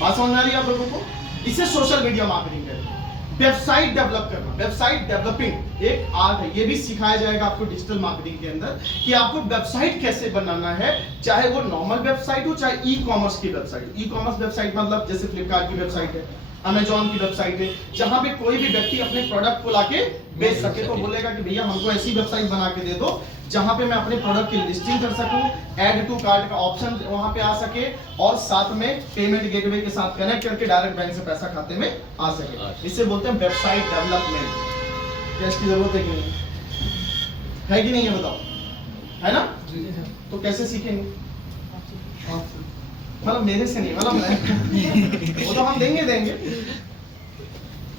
बात समझ में आ रही है आप लोगों को? इसे सोशल मीडिया मार्केटिंग कहते हैं। वेबसाइट डेवलप करना, वेबसाइट डेवलपिंग एक आर्ट है, ये भी सिखाया जाएगा आपको डिजिटल मार्केटिंग के अंदर, कि आपको वेबसाइट कैसे बनाना है, चाहे वो नॉर्मल वेबसाइट हो, चाहे ई कॉमर्स की वेबसाइट। ई कॉमर्स वेबसाइट मतलब जैसे फ्लिपकार्ट की वेबसाइट है, अमेजॉन की वेबसाइट है, जहां पे कोई भी व्यक्ति अपने प्रोडक्ट को लाके बेच सके, तो बोलेगा कि भैया हमको ऐसी वेबसाइट बना के दे दो जहां पे मैं अपने प्रोडक्ट की लिस्टिंग कर सकूं, ऐड टू कार्ट का ऑप्शन वहां पे आ सके, और साथ में पेमेंट गेटवे के साथ कनेक्ट करके डायरेक्ट बैंक से पैसा खाते में आ सके। इसे बोलते हैं वेबसाइट डेवलपमेंट। क्या इसकी जरूरत है कि नहीं है? कि नहीं है? बताओ, है ना? तो कैसे सीखेंगे? मतलब मेरे से नहीं, मतलब वो तो हम देंगे।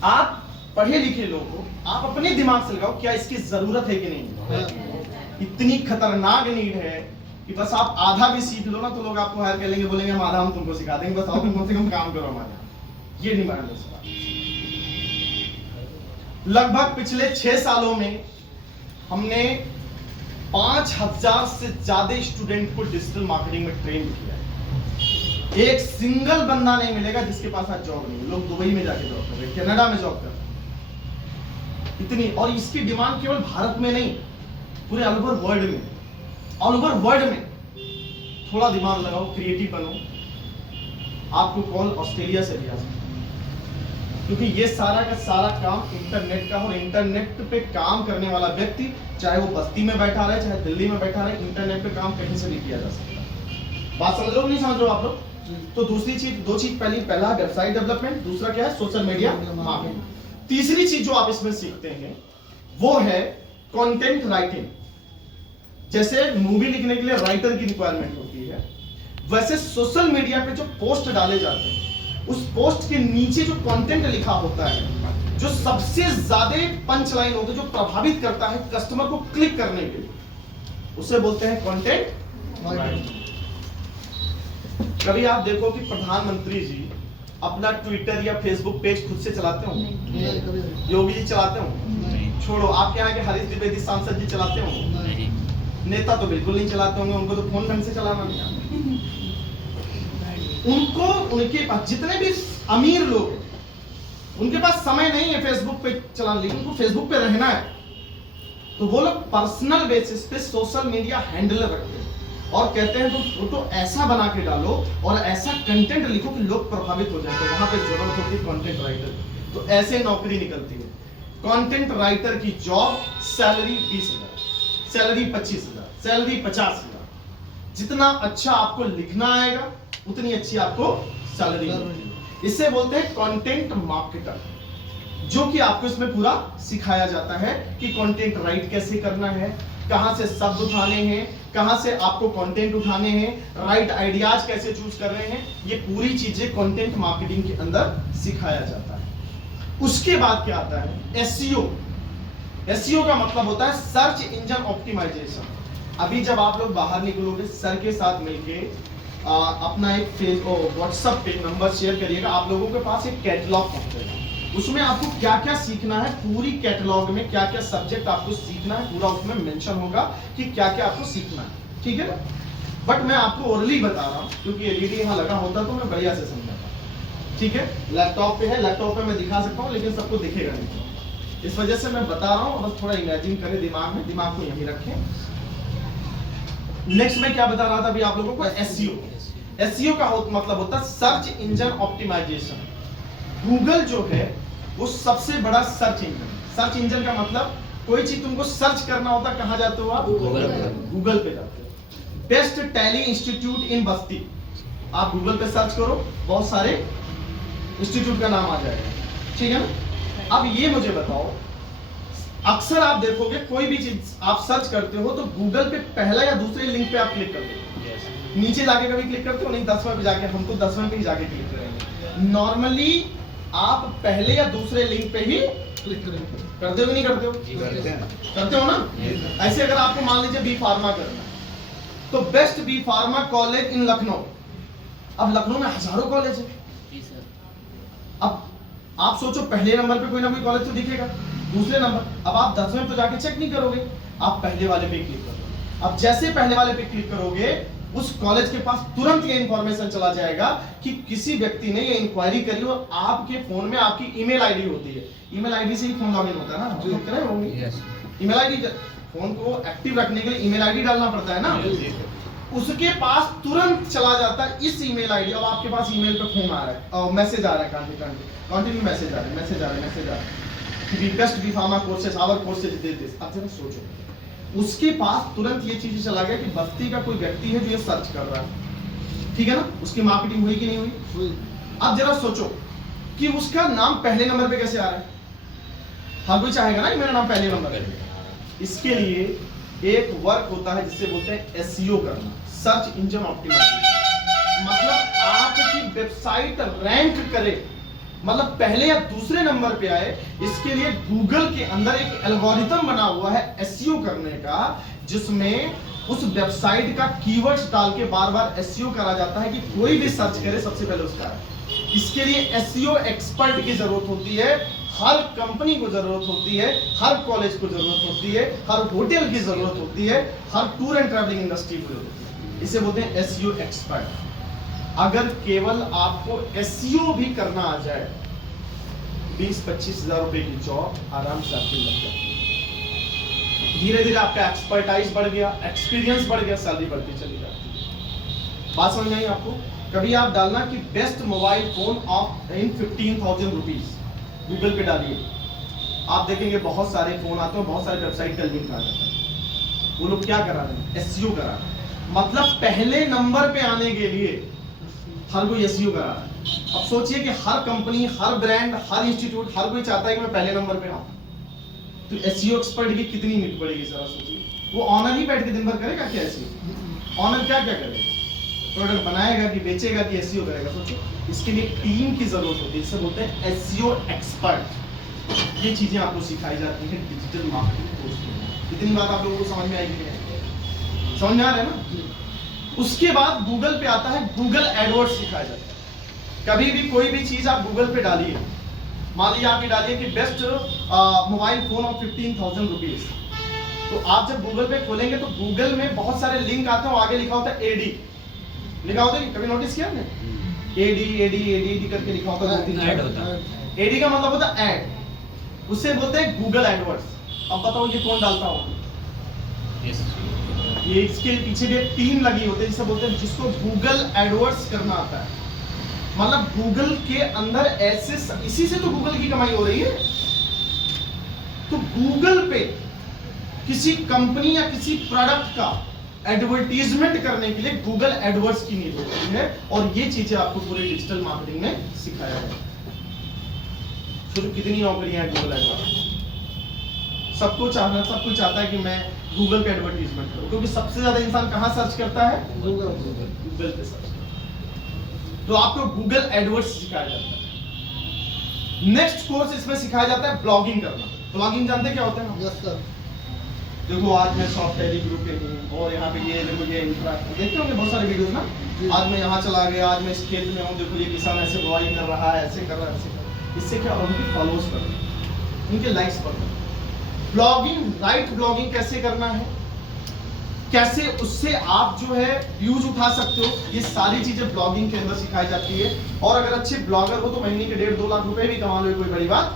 आप पढ़े लिखे लोग हो, आप अपने दिमाग से लगाओ क्या इसकी जरूरत है कि नहीं। इतनी खतरनाक नीड है कि बस आप आधा भी सीख लो ना, तो लोग आपको हायर कर लेंगे, बोलेंगे हम आधा हम तुमको सिखा देंगे, बस आओ तुम कम से कम काम करो हमारे यहाँ। ये डिमांड है इसका। लगभग पिछले 6 सालों में हमने 5000 से ज्यादा स्टूडेंट को डिजिटल मार्केटिंग में ट्रेन किया है। एक सिंगल बंदा नहीं मिलेगा जिसके पास आज जॉब नहीं है। लोग दुबई में जाके जॉब कर रहे हैं, कनाडा में जॉब कर रहे हैं। इतनी, और इसकी डिमांड केवल भारत में नहीं, पूरे ऑल ओवर वर्ल्ड में। ऑल ओवर वर्ल्ड में थोड़ा दिमाग लगाओ, क्रिएटिव बनो, आपको कॉल ऑस्ट्रेलिया से भी आ सकता है, क्योंकि ये सारा का सारा काम इंटरनेट का, और इंटरनेट पे काम करने वाला व्यक्ति चाहे वो बस्ती में बैठा रहे, चाहे दिल्ली में बैठा रहे, इंटरनेट पे काम कहीं से भी किया जा सकता है। बात समझ रहे हो नहीं समझ रहे हो आप लोग? तो दूसरी चीज, 2 चीज, पहला वेबसाइट डेवलपमेंट, दूसरा क्या है? Social media marketing. तीसरी चीज जो आप इसमें सीखते हैं वो है कंटेंट राइटिंग, जैसे मूवी लिखने के लिए राइटर की रिक्वायरमेंट होती है, वैसे सोशल मीडिया पे जो पोस्ट डाले जाते हैं उस पोस्ट के नीचे जो कंटेंट लिखा होता है, जो सबसे ज्यादा पंच लाइन होता है, जो प्रभावित करता है कस्टमर को क्लिक करने के लिए, उसे बोलते हैं कंटेंट। कभी आप देखो कि प्रधानमंत्री जी अपना ट्विटर या फेसबुक पेज खुद से चलाते हो? नहीं, कभी नहीं। योगी जी चलाते हो? छोड़ो, आपके यहाँ के हरीश द्विवेदी सांसद जी चलाते हो? नहीं। नेता तो बिल्कुल नहीं चलाते होंगे, उनको तो फोन ढंग से चलाना नहीं आता। उनको, उनके पास जितने भी अमीर लोग हैं, उनके पास समय नहीं है फेसबुक पे चलाने, लेकिन उनको फेसबुक पे रहना है, तो वो लोग पर्सनल बेसिस पे सोशल मीडिया हैंडलर रखते हैं और कहते हैं तुम फोटो ऐसा बना के डालो और ऐसा कंटेंट लिखो कि लोग प्रभावित हो जाए, तो वहां पे जरूरत होती है कंटेंट राइटर। तो ऐसे नौकरी निकलती है। कंटेंट राइटर की जॉब, सैलरी 20,000, सैलरी 25,000, सैलरी 50,000। जितना अच्छा आपको लिखना आएगा उतनी अच्छी आपको सैलरी मिलेगी। इसे बोलते हैं कंटेंट मार्केटर, जो कि आपको इसमें पूरा सिखाया जाता है कि कंटेंट राइट कैसे करना है, कहां से शब्द उठाने हैं, कहां से आपको कंटेंट उठाने हैं, राइट आइडियाज कैसे चूज कर रहे हैं, ये पूरी चीजें कंटेंट मार्केटिंग के अंदर सिखाया जाता है। उसके बाद क्या आता है? एसईओ। एसईओ का मतलब होता है सर्च इंजन ऑप्टिमाइजेशन। अभी जब आप लोग बाहर निकलोगे, सर के साथ मिलके अपना एक व्हाट्सएप पे नंबर शेयर करिएगा, आप लोगों के पास एक कैटलॉग पहुंचेगा। उसमें आपको क्या क्या सीखना है, पूरी कैटलॉग में क्या क्या सब्जेक्ट आपको सीखना है, पूरा उसमें मेंशन होगा कि क्या क्या आपको सीखना है, ठीक है ना? बट मैं आपको ओरली बता रहा हूँ, क्योंकि एलईडी यहाँ लगा होता तो मैं बढ़िया से समझाता, ठीक है? लैपटॉप पे है, लैपटॉप पे मैं दिखा सकता हूँ, लेकिन सबको दिखेगा नहीं, इस वजह से मैं बता रहा हूँ। बस थोड़ा इमेजिन करें दिमाग में, दिमाग को यहीं रखें। नेक्स्ट मैं क्या बता रहा था अभी आप लोगों को? एसईओ। एसईओ का मतलब होता है सर्च इंजन ऑप्टिमाइजेशन। गूगल जो है वो सबसे बड़ा सर्च इंजन। सर्च इंजन का मतलब कोई चीज तुमको सर्च करना होता, कहां जाते हो आप? गूगल पे जाते हो। बेस्ट टैली इंस्टीट्यूट इन बस्ती, आप गूगल पे सर्च करो, बहुत सारे इंस्टीट्यूट का नाम आ जाएगा, ठीक है ना? अब ये मुझे बताओ, अक्सर आप देखोगे कोई भी चीज आप सर्च करते हो तो गूगल पे पहला या दूसरे लिंक पे आप क्लिक करते हो, नीचे जाके कभी क्लिक करते हो नहीं? 10वें पे जाके, हम तो 10वें पे ही जाके क्लिक करेंगे। नॉर्मली आप पहले या दूसरे लिंक पे ही क्लिक करेंगे। करते हो नहीं करते हो? करते हो ना? ऐसे अगर आपको मान लीजिए बी फार्मा करना है तो best B pharma college in Lucknow. अब लखनऊ में हजारों कॉलेज है। अब आप सोचो पहले नंबर पे कोई ना कोई कॉलेज तो दिखेगा, दूसरे नंबर, अब आप 10वें पे जाके चेक नहीं करोगे, आप पहले वाले पे क्लिक करोगे। अब जैसे पहले वाले पे क्लिक करोगे, उस कॉलेज के पास तुरंत ये इंफॉर्मेशन चला जाएगा कि किसी व्यक्ति ने ये इंक्वायरी करी और आपके फोन में आपकी ईमेल आईडी होती है। ईमेल आईडी से ही फोन लॉगिन होता है ना, हम लोग करे होंगे। ईमेल आईडी, फोन को एक्टिव रखने के लिए ईमेल आईडी डालना पड़ता है ना, उसके पास तुरंत चला जाता है इस ईमेल आईडी। अब आपके पास ईमेल पे फोन आ रहा है और मैसेज आ रहा है, कंटिन्यू मैसेज आ रहा है कि best B pharma courses, our courses they this. अब जरा सोचो, उसके पास तुरंत ये चीज चला गया कि बस्ती का कोई व्यक्ति है जो ये सर्च कर रहा है, ठीक है ना? उसकी मार्केटिंग हुई कि नहीं हुई? अब जरा सोचो कि उसका नाम पहले नंबर पे कैसे आ रहा है? हर कोई चाहेगा ना कि मेरा नाम पहले नंबर पे। इसके लिए एक वर्क होता है जिससे बोलते हैं एसईओ करना, सर्च इंजन ऑप्टिमाइजेशन। मतलब आपकी वेबसाइट रैंक करे, मतलब पहले या दूसरे नंबर पे आए। इसके लिए गूगल के अंदर एक एल्गोरिथम बना हुआ है एसईओ करने का, जिसमें उस वेबसाइट का कीवर्ड्स डाल के बार बार एसईओ करा जाता है कि कोई भी सर्च करे सबसे पहले उसका है। इसके लिए एसईओ एक्सपर्ट की जरूरत होती है, हर कंपनी को जरूरत होती है, हर कॉलेज को जरूरत होती है, हर होटल की जरूरत होती है, हर टूर एंड ट्रैवलिंग इंडस्ट्री को जरूरत होती है। इसे बोलते हैं एसईओ एक्सपर्ट। अगर केवल आपको एसईओ भी करना आ जाए, 20-25 हजार रुपए की जॉब आराम से आपकी लग जाती है। धीरे धीरे आपका एक्सपर्टाइज बढ़ गया, एक्सपीरियंस बढ़ गया, सैलरी बढ़ती चली जाती है। बात समझ आई आपको? कभी आप डालना कि best mobile phone of in 15,000 rupees, Google पे डालिए, आप देखेंगे बहुत सारे फोन आते हैं, बहुत सारे वेबसाइट का लिंक आ जाता है। वो लोग क्या करा रहे हैं? एसईओ करा रहे हैं। मतलब पहले नंबर पे आने के लिए हर कोई एसईओ करा रहा है। अब सोचिए कि हर कंपनी, हर ब्रांड, हर इंस्टीट्यूट, हर कोई चाहता है कि मैं पहले नंबर पे आऊं। तो एसईओ एक्सपर्ट की कितनी नीड पड़ेगी जरा सोचिए। वो ऑनर ही बैठ के दिन भर करेगा क्या एसईओ? ऑनर क्या क्या करेगा? प्रोडक्ट बनाएगा कि बेचेगा कि एसईओ करेगा? सोचो, इसके लिए टीम की जरूरत होती है, इसे बोलते हैं एसईओ एक्सपर्ट। ये चीजें आपको सिखाई जाती हैं डिजिटल मार्केटिंग कोर्स में। इतनी बात आप लोगों को समझ में आएगी नहीं? समझ में आ रहा है ना? उसके बाद गूगल पे आता है, गूगल एडवर्ड्स सिखाया जाता है। कभी भी कोई भी चीज आप गूगल पे डालिए, मान लीजिए आप ये डालिए कि best mobile phone of 15,000 rupees, तो आप जब गूगल पे खोलेंगे तो गूगल में बहुत सारे लिंक आते हैं, आगे लिखा होता है एडी लिखा होता है, कभी नोटिस किया आपने? एडी एडी एडी एडी करके लिखा होता है, ऐड होता है। एडी का मतलब होता है ऐड, उसे बोलते हैं गूगल एडवर्ड्स। अब बताओ ये कौन डालता होगा? ये इसके पीछे भी एक टीम लगी होती है, जिसे बोलते हैं, जिसको गूगल एडवर्ड्स करना आता है। मतलब गूगल के अंदर ऐसे, इसी से तो गूगल की कमाई हो रही है। तो गूगल पे किसी कंपनी या किसी प्रोडक्ट का एडवर्टीजमेंट करने के लिए गूगल एडवर्ड्स की नीड होती है, और ये चीजें आपको पूरे डिजिटल मार्केटिंग में सिखाया है। तो कितनी नौकरियां हैं गूगल एडवर्ड्स? सबको चाहता है कि मैं गूगल पे एडवर्टीजमेंट करूं, क्योंकि सबसे ज्यादा इंसान कहां सर्च करता है? गूगल पे सर्च। तो आपको गूगल एडवर्ड्स सिखाया जाता है। नेक्स्ट कोर्स इसमें सिखाया जाता है ब्लॉगिंग करना। ब्लॉगिंग जानते क्या होता है? Yes sir. देखो आज मैं सॉफ्टवेयर ग्रुप के हूँ और यहाँ पे ये देखो ये देखते होंगे बहुत सारे वीडियोस ना। आज मैं यहाँ चला गया, आज मैं इस खेत में हूँ, देखो ये किसान ऐसे बुआई कर रहा है, ऐसे कर रहा है, ऐसे कर रहा है। इससे क्या उनके फॉलोअर्स बढ़ रहे हैं, उनके लाइक्स बढ़ रहे हैं। ब्लॉगिंग, राइट ब्लॉगिंग कैसे करना है, कैसे उससे आप जो है व्यूज उठा सकते हो, ये सारी चीजें ब्लॉगिंग के अंदर सिखाई जाती है। और अगर अच्छे ब्लॉगर हो तो महीने के 1.5-2 लाख रुपए भी कमा लो, कोई बड़ी बात।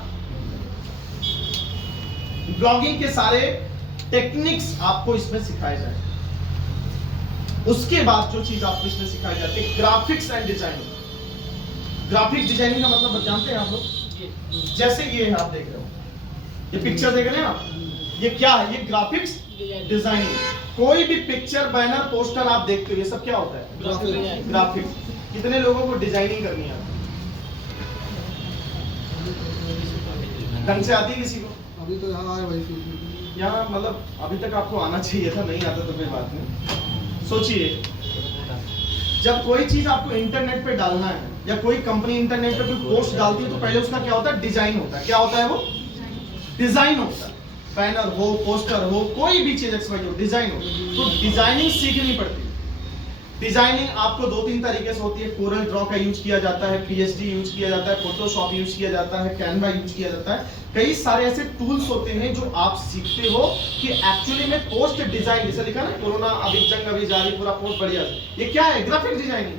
ब्लॉगिंग के सारे टेक्निक्स आपको इसमें सिखाए जाए। उसके बाद जो चीज आपको इसमें सिखाई जाती है, graphics and designing. Graphics designing का मतलब जानते हैं आप लोग? जैसे ये आप देख रहे हो, ये पिक्चर देख रहे हैं आप, ये क्या है? ये ग्राफिक्स डिजाइनिंग। कोई भी पिक्चर, बैनर, पोस्टर आप देखते हो, ये सब क्या होता है? ग्राफिक्स। कितने लोगों को डिजाइनिंग करनी है? ढंग से आती है किसी को? अभी तो यहाँ आए भाई सीखने। यहाँ मतलब अभी तक आपको आना चाहिए था, नहीं आता तो कोई बात नहीं। सोचिए, जब कोई चीज आपको इंटरनेट पे डालना है या कोई कंपनी इंटरनेट पे कोई पोस्ट डालती है तो पहले उसका क्या होता है? डिजाइन होता है। क्या होता है वो? डिजाइन होता है। बैनर हो, पोस्टर हो, कोई भी चीज एक्सवाइज हो, डिजाइन हो। तो डिजाइनिंग सीखनी पड़ती है। डिजाइनिंग आपको 2-3 तरीके से होती है। कोरल ड्रॉ का यूज किया जाता है, पीएचडी यूज किया जाता है, फोटोशॉप यूज किया जाता है, कैनवा यूज किया जाता है। कई सारे ऐसे टूल्स होते हैं जो आप सीखते हो कि एक्चुअली में पोस्ट डिजाइन, जैसे लिखा ना, कोरोना अभी जंग अभी जारी, पूरा पोस्ट बढ़िया। ये क्या है? Graphic designing.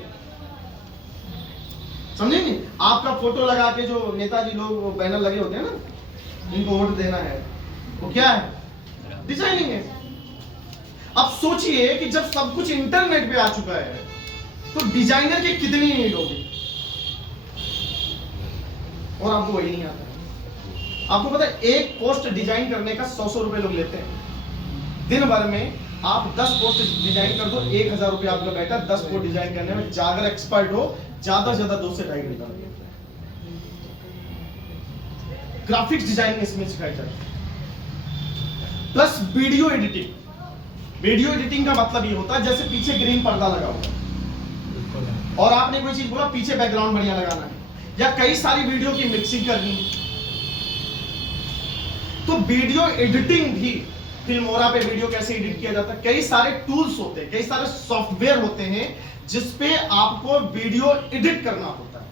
समझेंगे? आपका फोटो लगा के जो नेताजी लोग बैनर लगे होते हैं ना, उनको वोट देना है, वो क्या है? डिजाइनिंग है। अब सोचिए कि जब सब कुछ इंटरनेट पे आ चुका है तो डिजाइनर की कितनी नीड होगी, और आपको वही नहीं आता। आपको पता है एक पोस्ट डिजाइन करने का 100 रुपए लोग लेते हैं। दिन भर में आप 10 पोस्ट डिजाइन कर दो, 1000 रुपए आपका बैठा 10 पोस्ट डिजाइन करने में। अगर एक्सपर्ट हो, ज्यादा से ज्यादा 2 से 2.5 घंटा लगेगा। ग्राफिक्स डिजाइनिंग इसमें सिखाई जाती है। Plus video editing. Video editing का मतलब ये होता है जैसे पीछे ग्रीन पर्दा लगा हुआ और आपने कोई चीज बोला, पीछे बैकग्राउंड बढ़िया लगाना है, या कई सारी वीडियो की मिक्सिंग करनी है, तो वीडियो एडिटिंग भी, फिल्मोरा पे वीडियो कैसे एडिट किया जाता है, कई सारे टूल्स होते हैं, कई सारे सॉफ्टवेयर होते हैं जिसपे आपको वीडियो एडिट करना होता है।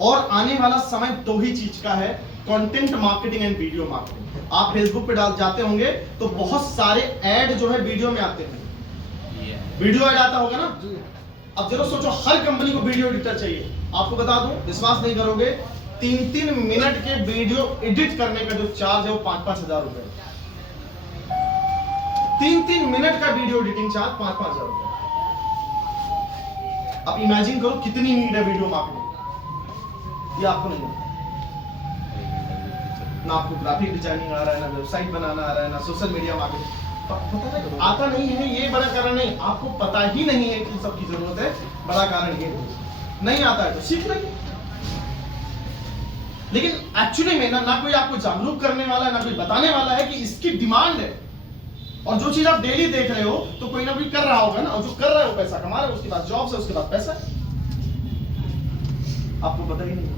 और आने वाला समय 2 ही चीज का है, content marketing and video marketing. आप फेसबुक पे जाते होंगे तो बहुत सारे ऐड जो है वीडियो में आते हैं, वीडियो ऐड आता होगा ना। अब जरा सोचो, हर कंपनी को वीडियो एडिटर चाहिए। आपको बता दूं, विश्वास नहीं करोगे, 3-3 मिनट के वीडियो एडिट करने का जो चार्ज है वो 5-5 हजार रुपए। 3-3 मिनट का वीडियो एडिटिंग चार्ज 5-5 हजार रुपए। अब इमेजिन करो कितनी नीड है वीडियो मार्केटिंग। ये आपको नहीं है ना, आपको ग्राफिक डिजाइनिंग आ रहा है, ना वेबसाइट बनाना आ रहा है, ना सोशल मीडिया मार्केटिंग पता है, आता नहीं है। ये बड़ा कारण नहीं, आपको पता ही नहीं है कि सबकी जरूरत है, बड़ा कारण ये नहीं आता है तो सीख लेंगे। लेकिन एक्चुअली में ना कोई आपको जागरूक करने वाला है, ना कोई बताने वाला है कि इसकी डिमांड है। और जो चीज आप डेली देख रहे हो तो कोई ना कोई कर रहा होगा ना, और जो कर रहा है वो पैसा कमा रहा है, उसके पास जॉब है, उसके पास पैसा है, आपको पता ही नहीं।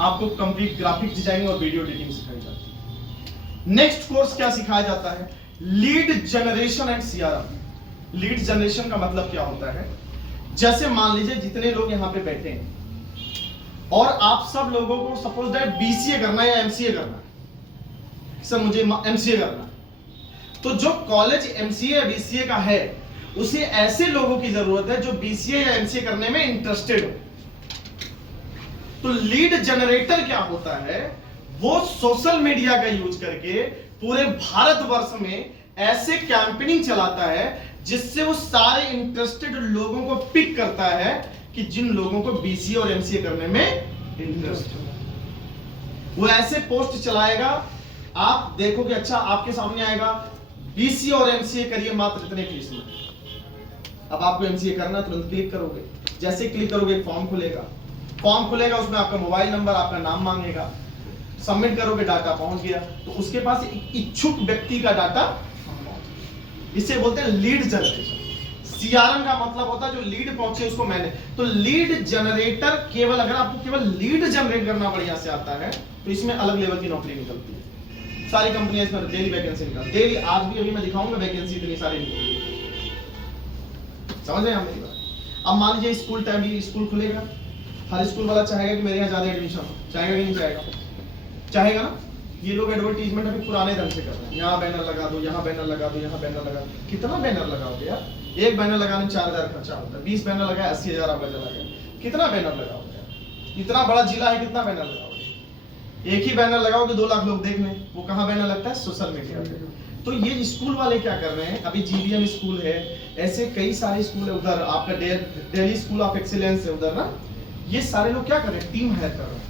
आपको कंप्लीट ग्राफिक डिजाइनिंग और वीडियो एडिटिंग सिखाई जाती है। नेक्स्ट कोर्स क्या सिखाया जाता है? Lead generation and CRM. Lead generation का मतलब क्या होता है? जैसे मान लीजिए जितने लोग यहाँ पे बैठे हैं और आप सब लोगों को सपोज दैट बीसीए करना है या एमसीए करना है, सर मुझे एमसीए करना है, तो जो कॉलेज एमसीए या बीसीए का है उसे ऐसे लोगों की जरूरत है जो बीसीए या एमसीए करने में इंटरेस्टेड हो। तो लीड जनरेटर क्या होता है? वो सोशल मीडिया का यूज करके पूरे भारतवर्ष में ऐसे कैंपेनिंग चलाता है जिससे वो सारे इंटरेस्टेड लोगों को पिक करता है कि जिन लोगों को बीसीए और एमसीए करने में इंटरेस्ट है। वो ऐसे पोस्ट चलाएगा, आप देखोगे अच्छा आपके सामने आएगा बीसीए और एमसीए करिए मात्र इतने फीस में। अब आपको एमसीए करना, तुरंत क्लिक करोगे, जैसे क्लिक करोगे फॉर्म खुलेगा, उसमें आपका मोबाइल नंबर, आपका नाम मांगेगा, सबमिट करोगे, डाटा पहुंच गया, तो उसके पास एक इच्छुक व्यक्ति का डाटा, इसे बोलते हैं लीड जनरेशन। सीआरएम का मतलब होता है जो लीड पहुंचे उसको मैंने, तो लीड जनरेटर केवल, अगर आपको केवल लीड जनरेट करना बढ़िया से आता है तो इसमें अलग लेवल की नौकरी निकलती है। सारी कंपनियां इसमें डेली वैकेंसी निकालती है, डेली। आज भी अभी मैं दिखाऊंगा वैकेंसी इतनी सारी निकली, समझ रहे हैं आप मेरी बात? अब मान लीजिए स्कूल टाइम भी, स्कूल खुलेगा, हर स्कूल वाला चाहेगा कि मेरे यहाँ ज्यादा एडमिशन हो, चाहेगा कि नहीं चाहेगा? चाहेगा ना। ये लोग एडवर्टीजमेंट अभी पुराने ढंग से कर रहे हैं, यहाँ बैनर लगा दो, यहाँ बैनर लगा दो, यहाँ बैनर लगा दो। कितना बैनर लगाओगे यार? एक बैनर लगाने में 4000 खर्चा होता है, 20 बैनर लगाए 80,000 आपका चला गया। कितना बैनर लगाओगे? इतना बड़ा जिला है, कितना बैनर लगाओगे? एक ही बैनर लगाओगे 2 लाख लोग देखने, वो कहाँ बैनर लगता है? सोशल मीडिया पे। तो ये स्कूल वाले क्या कर रहे हैं? अभी जीबीएम स्कूल है, ऐसे कई सारे स्कूल है, उधर आपका दिल्ली स्कूल ऑफ एक्सीलेंस है उधर ना, ये सारे लोग क्या कर रहे हैं? टीम हायर कर रहे हैं।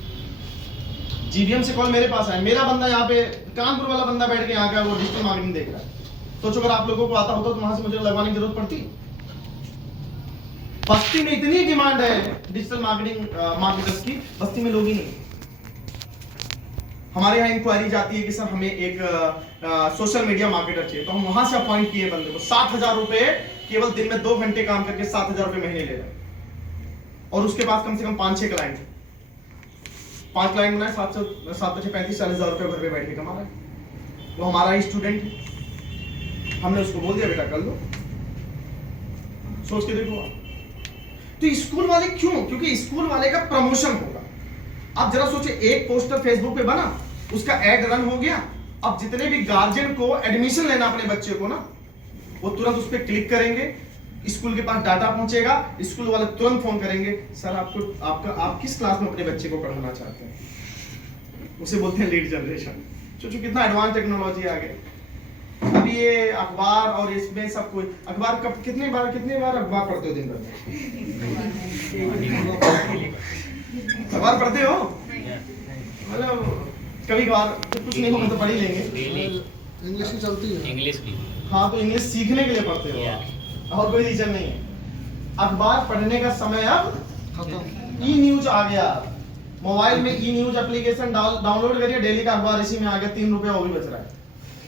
जीबीएम से कॉल मेरे पास आया, मेरा बंदा यहाँ पे कानपुर वाला बंदा बैठ के यहाँ का वो डिजिटल मार्केटिंग देख रहा है। सोचो अगर आप लोगों को आता होता तो वहां से मुझे लगवाने की जरूरत पड़ती? बस्ती में इतनी डिमांड है डिजिटल मार्केटिंग मार्केटर्स की, बस्ती में लोग ही नहीं। हमारे यहाँ इंक्वायरी जाती है कि सर हमें एक सोशल मीडिया मार्केटर चाहिए, तो हम वहां से अपॉइंट किए बंदे को, 7,000 रुपए केवल दिन में 2 घंटे काम करके 7,000 रुपए महीने ले रहे हैं, और उसके पास कम से कम 5-6 क्लाइंट, 5 क्लाइंट बनाए, 7-35-40,000 रुपए घर पे बैठ के कमा रहे हैं। वो हमारा ही स्टूडेंट है, हमने उसको बोल दिया बेटा कर लो, सोच के देखो आप। तो स्कूल वाले क्यों? क्योंकि स्कूल वाले का प्रमोशन होगा। आप जरा सोचिए, एक पोस्टर फेसबुक पे बना, उसका एड रन हो गया, अब जितने भी गार्जियन को एडमिशन लेना अपने बच्चे को ना, वो तुरंत उस पर क्लिक करेंगे, स्कूल के पास डाटा पहुंचेगा, स्कूल वाले तुरंत फोन करेंगे, सर आप किस क्लास में अपने बच्चे को पढ़ाना चाहते हैं? उसे बोलते हैं लीड जनरेशन। सोचो कितना एडवांस टेक्नोलॉजी आ गई। अभी ये अखबार और इसमें सब कुछ, अखबार कब कितने बार अखबार पढ़ते हो दिन भर में? अखबार पढ़ते हो? मतलब कभी कभार कुछ नहीं होगा तो पढ़ ही लेंगे। इंग्लिश की चलती है, इंग्लिश की। हाँ, तो इंग्लिश सीखने के लिए पढ़ते हो, और कोई रीजन नहीं है। अखबार पढ़ने का समय अब खत्म। ई न्यूज आ गया, मोबाइल में ई न्यूज एप्लीकेशन डाउनलोड करिए, डेली का अखबार इसी में आ गया, 3 रुपया वो भी बच रहा है।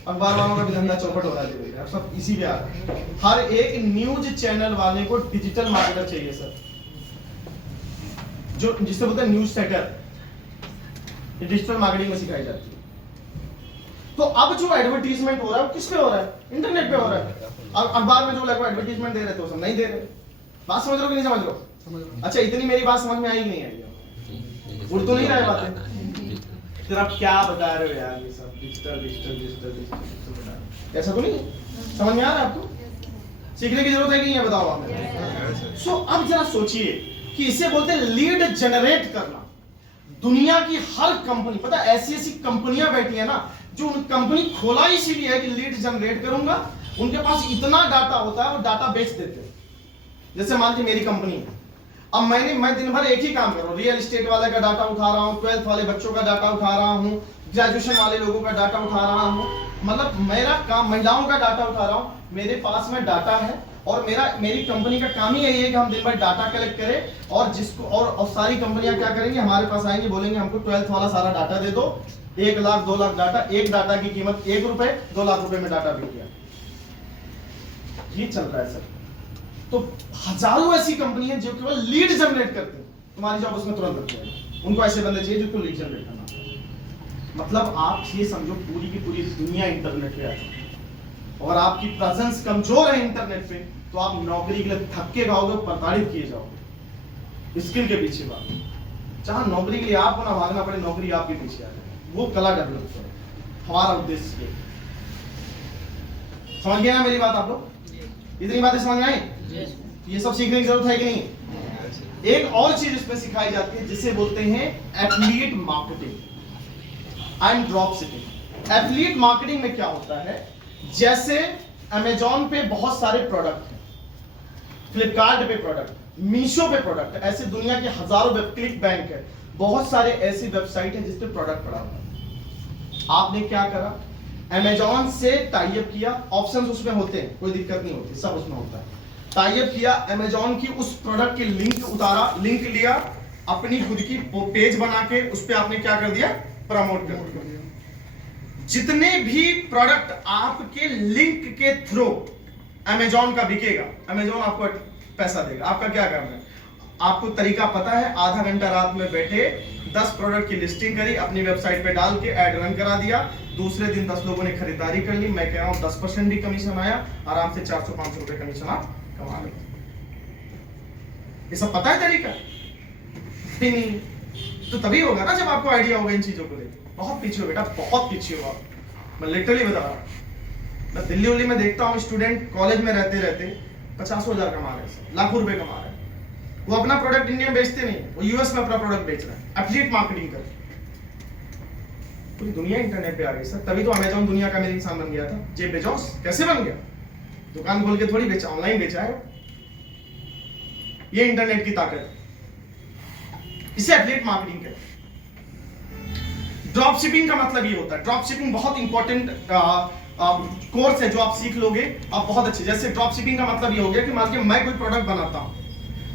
अखबार वालों का भी धंधा चौपट हो रहा है, सब इसी पे आ रहा है। हर एक न्यूज चैनल वाले को डिजिटल मार्केटर चाहिए सर, जो जिसे बोलते हैं न्यूज सेटर, डिजिटल मार्केटिंग में सिखाई जाती है। तो अब जो एडवर्टीजमेंट हो रहा है वो किस पे हो रहा है? इंटरनेट पे हो रहा है। अब अखबार में जो लगभग एडवर्टीजमेंट दे रहे थे वो सब नहीं दे रहे। बात समझ रहे हो कि नहीं समझ रहे हो? अच्छा, इतनी मेरी बात समझ में आई कि नहीं आई? उड़ तो नहीं रहा है बातें? फिर आप क्या बता रहे हो यार? ये सब डिजिटल बता रहे, ऐसा तो नहीं है? समझ में आ रहा है आपको? सीखने की जरूरत है कि नहीं, बताओ आप। सो अब जरा सोचिए कि इसे बोलते हैं लीड जनरेट करना। दुनिया की हर कंपनी, पता ऐसी कंपनियां बैठी है ना, जो उन कंपनी खोला इसीलिए है कि लीड जनरेट करूंगा, उनके पास इतना डाटा होता है, वो डाटा बेच देते हैं। जैसे मान लीजिए मेरी कंपनी है, अब मैं दिन भर एक ही काम कर रहा हूँ, रियल एस्टेट वाले का डाटा उठा रहा हूँ, 12th वाले बच्चों का डाटा उठा रहा हूँ, ग्रेजुएशन वाले लोगों का डाटा उठा रहा हूँ, मतलब मेरा काम महिलाओं का डाटा उठा रहा हूँ। मेरे पास में डाटा है और मेरी कंपनी का काम ही यही है कि हम दिन भर डाटा कलेक्ट करें और जिसको और सारी कंपनियां क्या करेंगी, हमारे पास आएंगे, बोलेंगे हमको 12th वाला सारा डाटा दे दो, 1 लाख 2 लाख डाटा, एक डाटा की कीमत 1 रुपए, 2 लाख रुपए में डाटा बिक गया। ये चल रहा है सर। तो हजारों ऐसी कंपनी है जो केवल लीड जनरेट करती है, तुम्हारी जॉब उसमें तुरंत लग जाएगी। उनको ऐसे बंदे चाहिए जिनको लीड जनरेट करना। मतलब आप ये समझो पूरी की पूरी दुनिया इंटरनेट पे आ चुकी है और आपकी प्रेजेंस कमजोर है इंटरनेट पे, तो आप नौकरी के लिए थक्के खाओगे, प्रताड़ित किए जाओगे स्किल के पीछे भाग। जहां नौकरी के लिए आपको ना भागना पड़े, नौकरी आपके पीछे आ जाए, वो कला डेवलप करो। हमारा उद्देश्य ये। समझ गए ना मेरी बात आप लोग? इतनी बातें समझ में आई? ये सब सीखने की जरूरत है कि नहीं? एक और चीज इसमें सिखाई जाती है जिसे बोलते हैं affiliate marketing and drop shipping. Affiliate marketing में क्या होता है, जैसे अमेजॉन पे बहुत सारे प्रोडक्ट हैं, फ्लिपकार्ट पे प्रोडक्ट, मीशो पे प्रोडक्ट, ऐसे दुनिया के हजारों वेब, क्लिक बैंक है, बहुत सारे ऐसी वेबसाइट है जिस पे प्रोडक्ट पड़ा हुआ है। आपने क्या करा, अमेजॉन से टाई अप किया, ऑप्शंस उसमें होते हैं, कोई दिक्कत नहीं होती, सब उसमें होता है। टाई अप किया, अमेजॉन की उस प्रोडक्ट की लिंक उतारा, लिंक लिया, अपनी खुद की पेज बना के उस पे आपने क्या कर दिया, प्रमोट कर दिया। जितने भी प्रोडक्ट आपके लिंक के थ्रू अमेजॉन का बिकेगा, अमेजॉन आपको पैसा देगा। आपका क्या करना है, आपको तरीका पता है, आधा घंटा रात में बैठे 10 प्रोडक्ट की लिस्टिंग करी, अपनी वेबसाइट पे डाल के ऐड रन करा दिया, दूसरे दिन 10 लोगों ने खरीदारी कर ली, मैं कह रहा हूं 10% भी कमीशन आया, आराम से 400-500 रुपए कमीशन आप कमा लेते। ये सब पता है तरीका? नहीं, तो तभी होगा ना जब आपको आइडिया होगा इन चीजों को लेकर। बहुत पीछे हो बेटा, बहुत पीछे हो आप, मैं लिटरली बता रहा हूं। मैं दिल्ली उल्ली में देखता हूँ स्टूडेंट कॉलेज में रहते रहते 50,000 कमा रहे हैं, लाखों रुपए कमा रहे हैं। वो अपना प्रोडक्ट इंडिया में बेचते नहीं, वो यूएस में अपना प्रोडक्ट बेच रहा है, एफिलिएट मार्केटिंग कर। पूरी दुनिया इंटरनेट पे आ गई सर, तभी तो अमेजॉन दुनिया का मेरे इंसान बन गया था। जेफ बेजोस कैसे बन गया? दुकान खोल के थोड़ी बेचा, ऑनलाइन बेचा है। ये इंटरनेट की ताकत, इसे एफिलिएट मार्केटिंग कहते हैं। ड्रॉप शिपिंग का मतलब ये होता है, ड्रॉप शिपिंग बहुत इंपॉर्टेंट कोर्स है जो आप सीख लोगे आप बहुत अच्छे। जैसे ड्रॉप शिपिंग का मतलब ये हो गया कि मान लीजिए मैं कोई प्रोडक्ट बनाता हूं,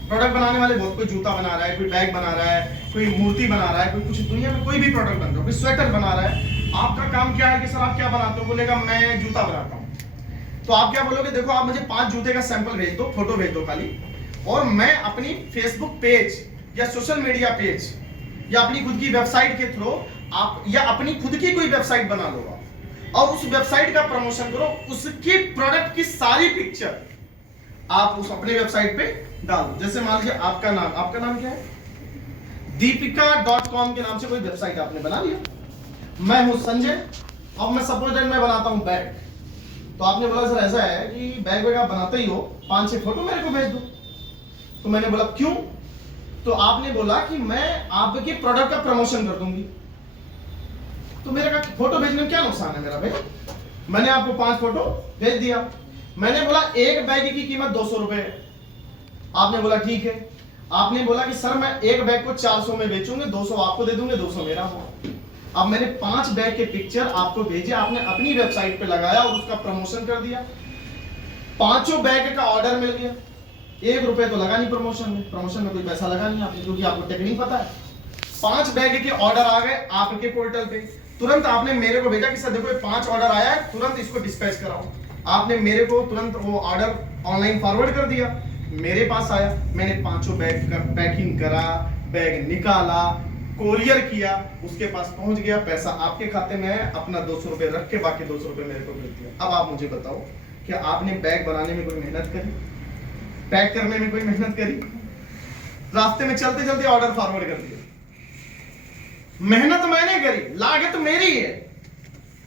प्रोडक्ट बनाने वाले बहुत, कोई जूता बना रहा है, कोई बैग बना रहा है, कोई मूर्ति बना रहा है, कोई कुछ दुनिया में कोई भी प्रोडक्ट बन रहा है, कोई स्वेटर बना रहा है। आपका काम क्या है कि सर आप क्या बनाते हो? बोलेगा मैं जूता बनाता हूं। तो आप क्या बोलोगे, देखो आप मुझे 5 जूते का सैंपल भेज दो, फोटो भेज दो खाली, और मैं अपनी फेसबुक पेज या सोशल मीडिया पेज या अपनी खुद की वेबसाइट के थ्रू आप या अपनी खुद की कोई वेबसाइट बना लो और उस वेबसाइट का प्रमोशन करो, उसकी प्रोडक्ट की सारी पिक्चर आप उस अपने वेबसाइट पे डाल दो। जैसे मान लीजिए आपका नाम क्या है, deepika.com के नाम से कोई वेबसाइट आपने बना लिया, मैं हूं संजय, अब मैं सपोज मैं बनाता हूं बैग, तो आपने बोला सर ऐसा है कि बैग वैग आप बनाते ही हो, 5-6 फोटो मेरे को भेज दो। तो मैंने बोला क्यों? तो आपने बोला कि मैं आपके प्रोडक्ट का प्रमोशन कर दूंगी। तो मेरे का फोटो भेजने में क्या नुकसान है मेरा भाई? मैंने आपको 5 फोटो भेज दिया, मैंने बोला एक बैग की कीमत 200 रुपए है, आपने बोला ठीक है। आपने बोला कि सर मैं एक बैग को 400 में बेचूंगे, 200 आपको दे दूंगे, 200 मेरा हो। अब मैंने 5 बैग के पिक्चर आपको भेजे, आपने अपनी वेबसाइट पे लगाया और उसका प्रमोशन कर दिया, 5 बैग का ऑर्डर मिल गया, 1 रुपए तो लगा नहीं प्रमोशन में कोई पैसा लगा नहीं आपने, क्योंकि आपको टेक्निक पता है। 5 बैग के ऑर्डर आ गए आपके पोर्टल पे, तुरंत आपने मेरे को भेजा कि सर देखो ये 5 ऑर्डर आया है, तुरंत इसको डिस्पैच कराओ। आपने मेरे को तुरंत वो ऑर्डर ऑनलाइन फॉरवर्ड कर दिया, मेरे पास आया, मैंने 5 बैग का पैकिंग करा, बैग निकाला, कोरियर किया, उसके पास पहुंच गया, पैसा आपके खाते में है, अपना 200 रुपए रख के बाकी 200 रुपए मेरे को भेज दिया। अब आप मुझे बताओ कि आपने बैग बनाने में कोई मेहनत करी, पैक करने में कोई मेहनत करी, रास्ते में चलते चलते ऑर्डर फॉरवर्ड कर दिया। मेहनत मैंने करी, लागत मेरी है,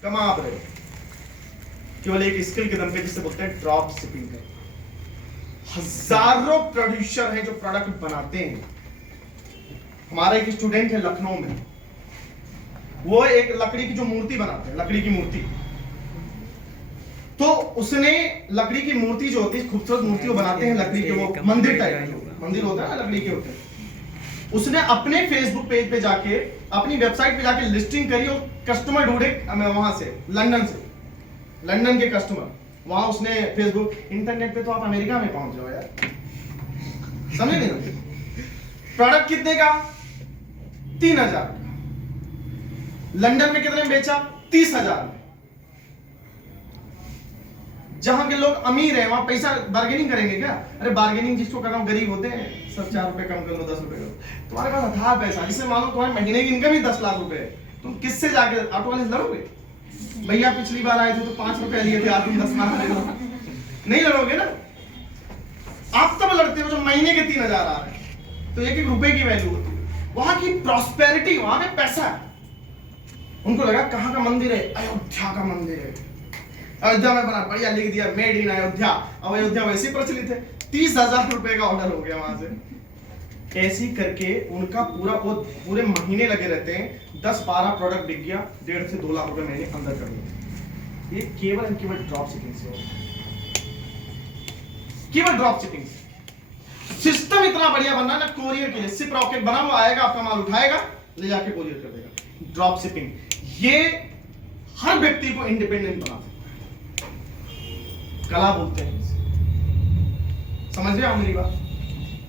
कमा आप रहे हो केवल एक स्किल के दम पे, जिसे बोलते हैं ड्रॉप शिपिंग है। हजारों प्रोड्यूसर हैं जो प्रोडक्ट बनाते हैं। हमारा एक स्टूडेंट है लखनऊ में, वो एक लकड़ी की जो मूर्ति बनाते हैं, लकड़ी की मूर्ति, तो उसने लकड़ी की मूर्ति जो होती है, खूबसूरत मूर्ति वो बनाते हैं लकड़ी के, वो मंदिर टाइप मंदिर होता है ना, लकड़ी के होते हैं। उसने अपने फेसबुक पेज पे जाके, अपनी वेबसाइट पे जाके लिस्टिंग करी और कस्टमर ढूंढे वहां से, लंदन के कस्टमर, वहां उसने फेसबुक, इंटरनेट पे तो आप अमेरिका में पहुंच जाओ यार, समझे नहीं? प्रोडक्ट कितने का? 3000 का। लंदन में कितने में बेचा? 30,000 में। जहां के लोग अमीर हैं वहां पैसा बार्गेनिंग करेंगे क्या? अरे बार्गेनिंग जिसको कर रहा हूं गरीब होते हैं, सब 4 रुपए कम कर लो, 10 रुपए करो। तुम्हारे पास अथाह पैसा, जिससे मानो तुम्हारे महीने की इनकम ही 10 लाख रुपए है, तुम किससे जाके ऑटो वाले से लड़ोगे? भैया पिछली बार आए थे तो 5 रुपए लिए थे, आज तुम 10 लाख ले लो, नहीं लड़ोगे ना। आप तब लड़ते हो जो महीने के 3,000 आ रहे हैं, तो 1-1 रुपए की वैल्यू होती है। वहां की प्रॉस्पेरिटी, वहां पे पैसा है। उनको लगा कहां का मंदिर है? अयोध्या का मंदिर है, अयोध्या में बना, बढ़िया लिख दिया मेड इन अयोध्या। अब अयोध्या वैसे प्रचलित है, 30,000 रुपए का ऑर्डर हो गया वहां से। ऐसी करके उनका पूरे महीने लगे रहते हैं, 10-12 प्रोडक्ट बिक गया, 1.5 से 2 लाख रुपए महीने अंदर कर दिए। ये केवल ड्रॉप शिपिंग से होगा, केवल ड्रॉप शिपिंग से। सिस्टम इतना बढ़िया बनना ना, कोरियर के लिए सिप रॉकेट बना, वो आएगा, आपका माल उठाएगा, ले जाके कोरियर कर देगा। ड्रॉप शिपिंग ये हर व्यक्ति को इंडिपेंडेंट बना सकता है, कला बोलते हैं इसे। समझ रहे हो मेरी बात?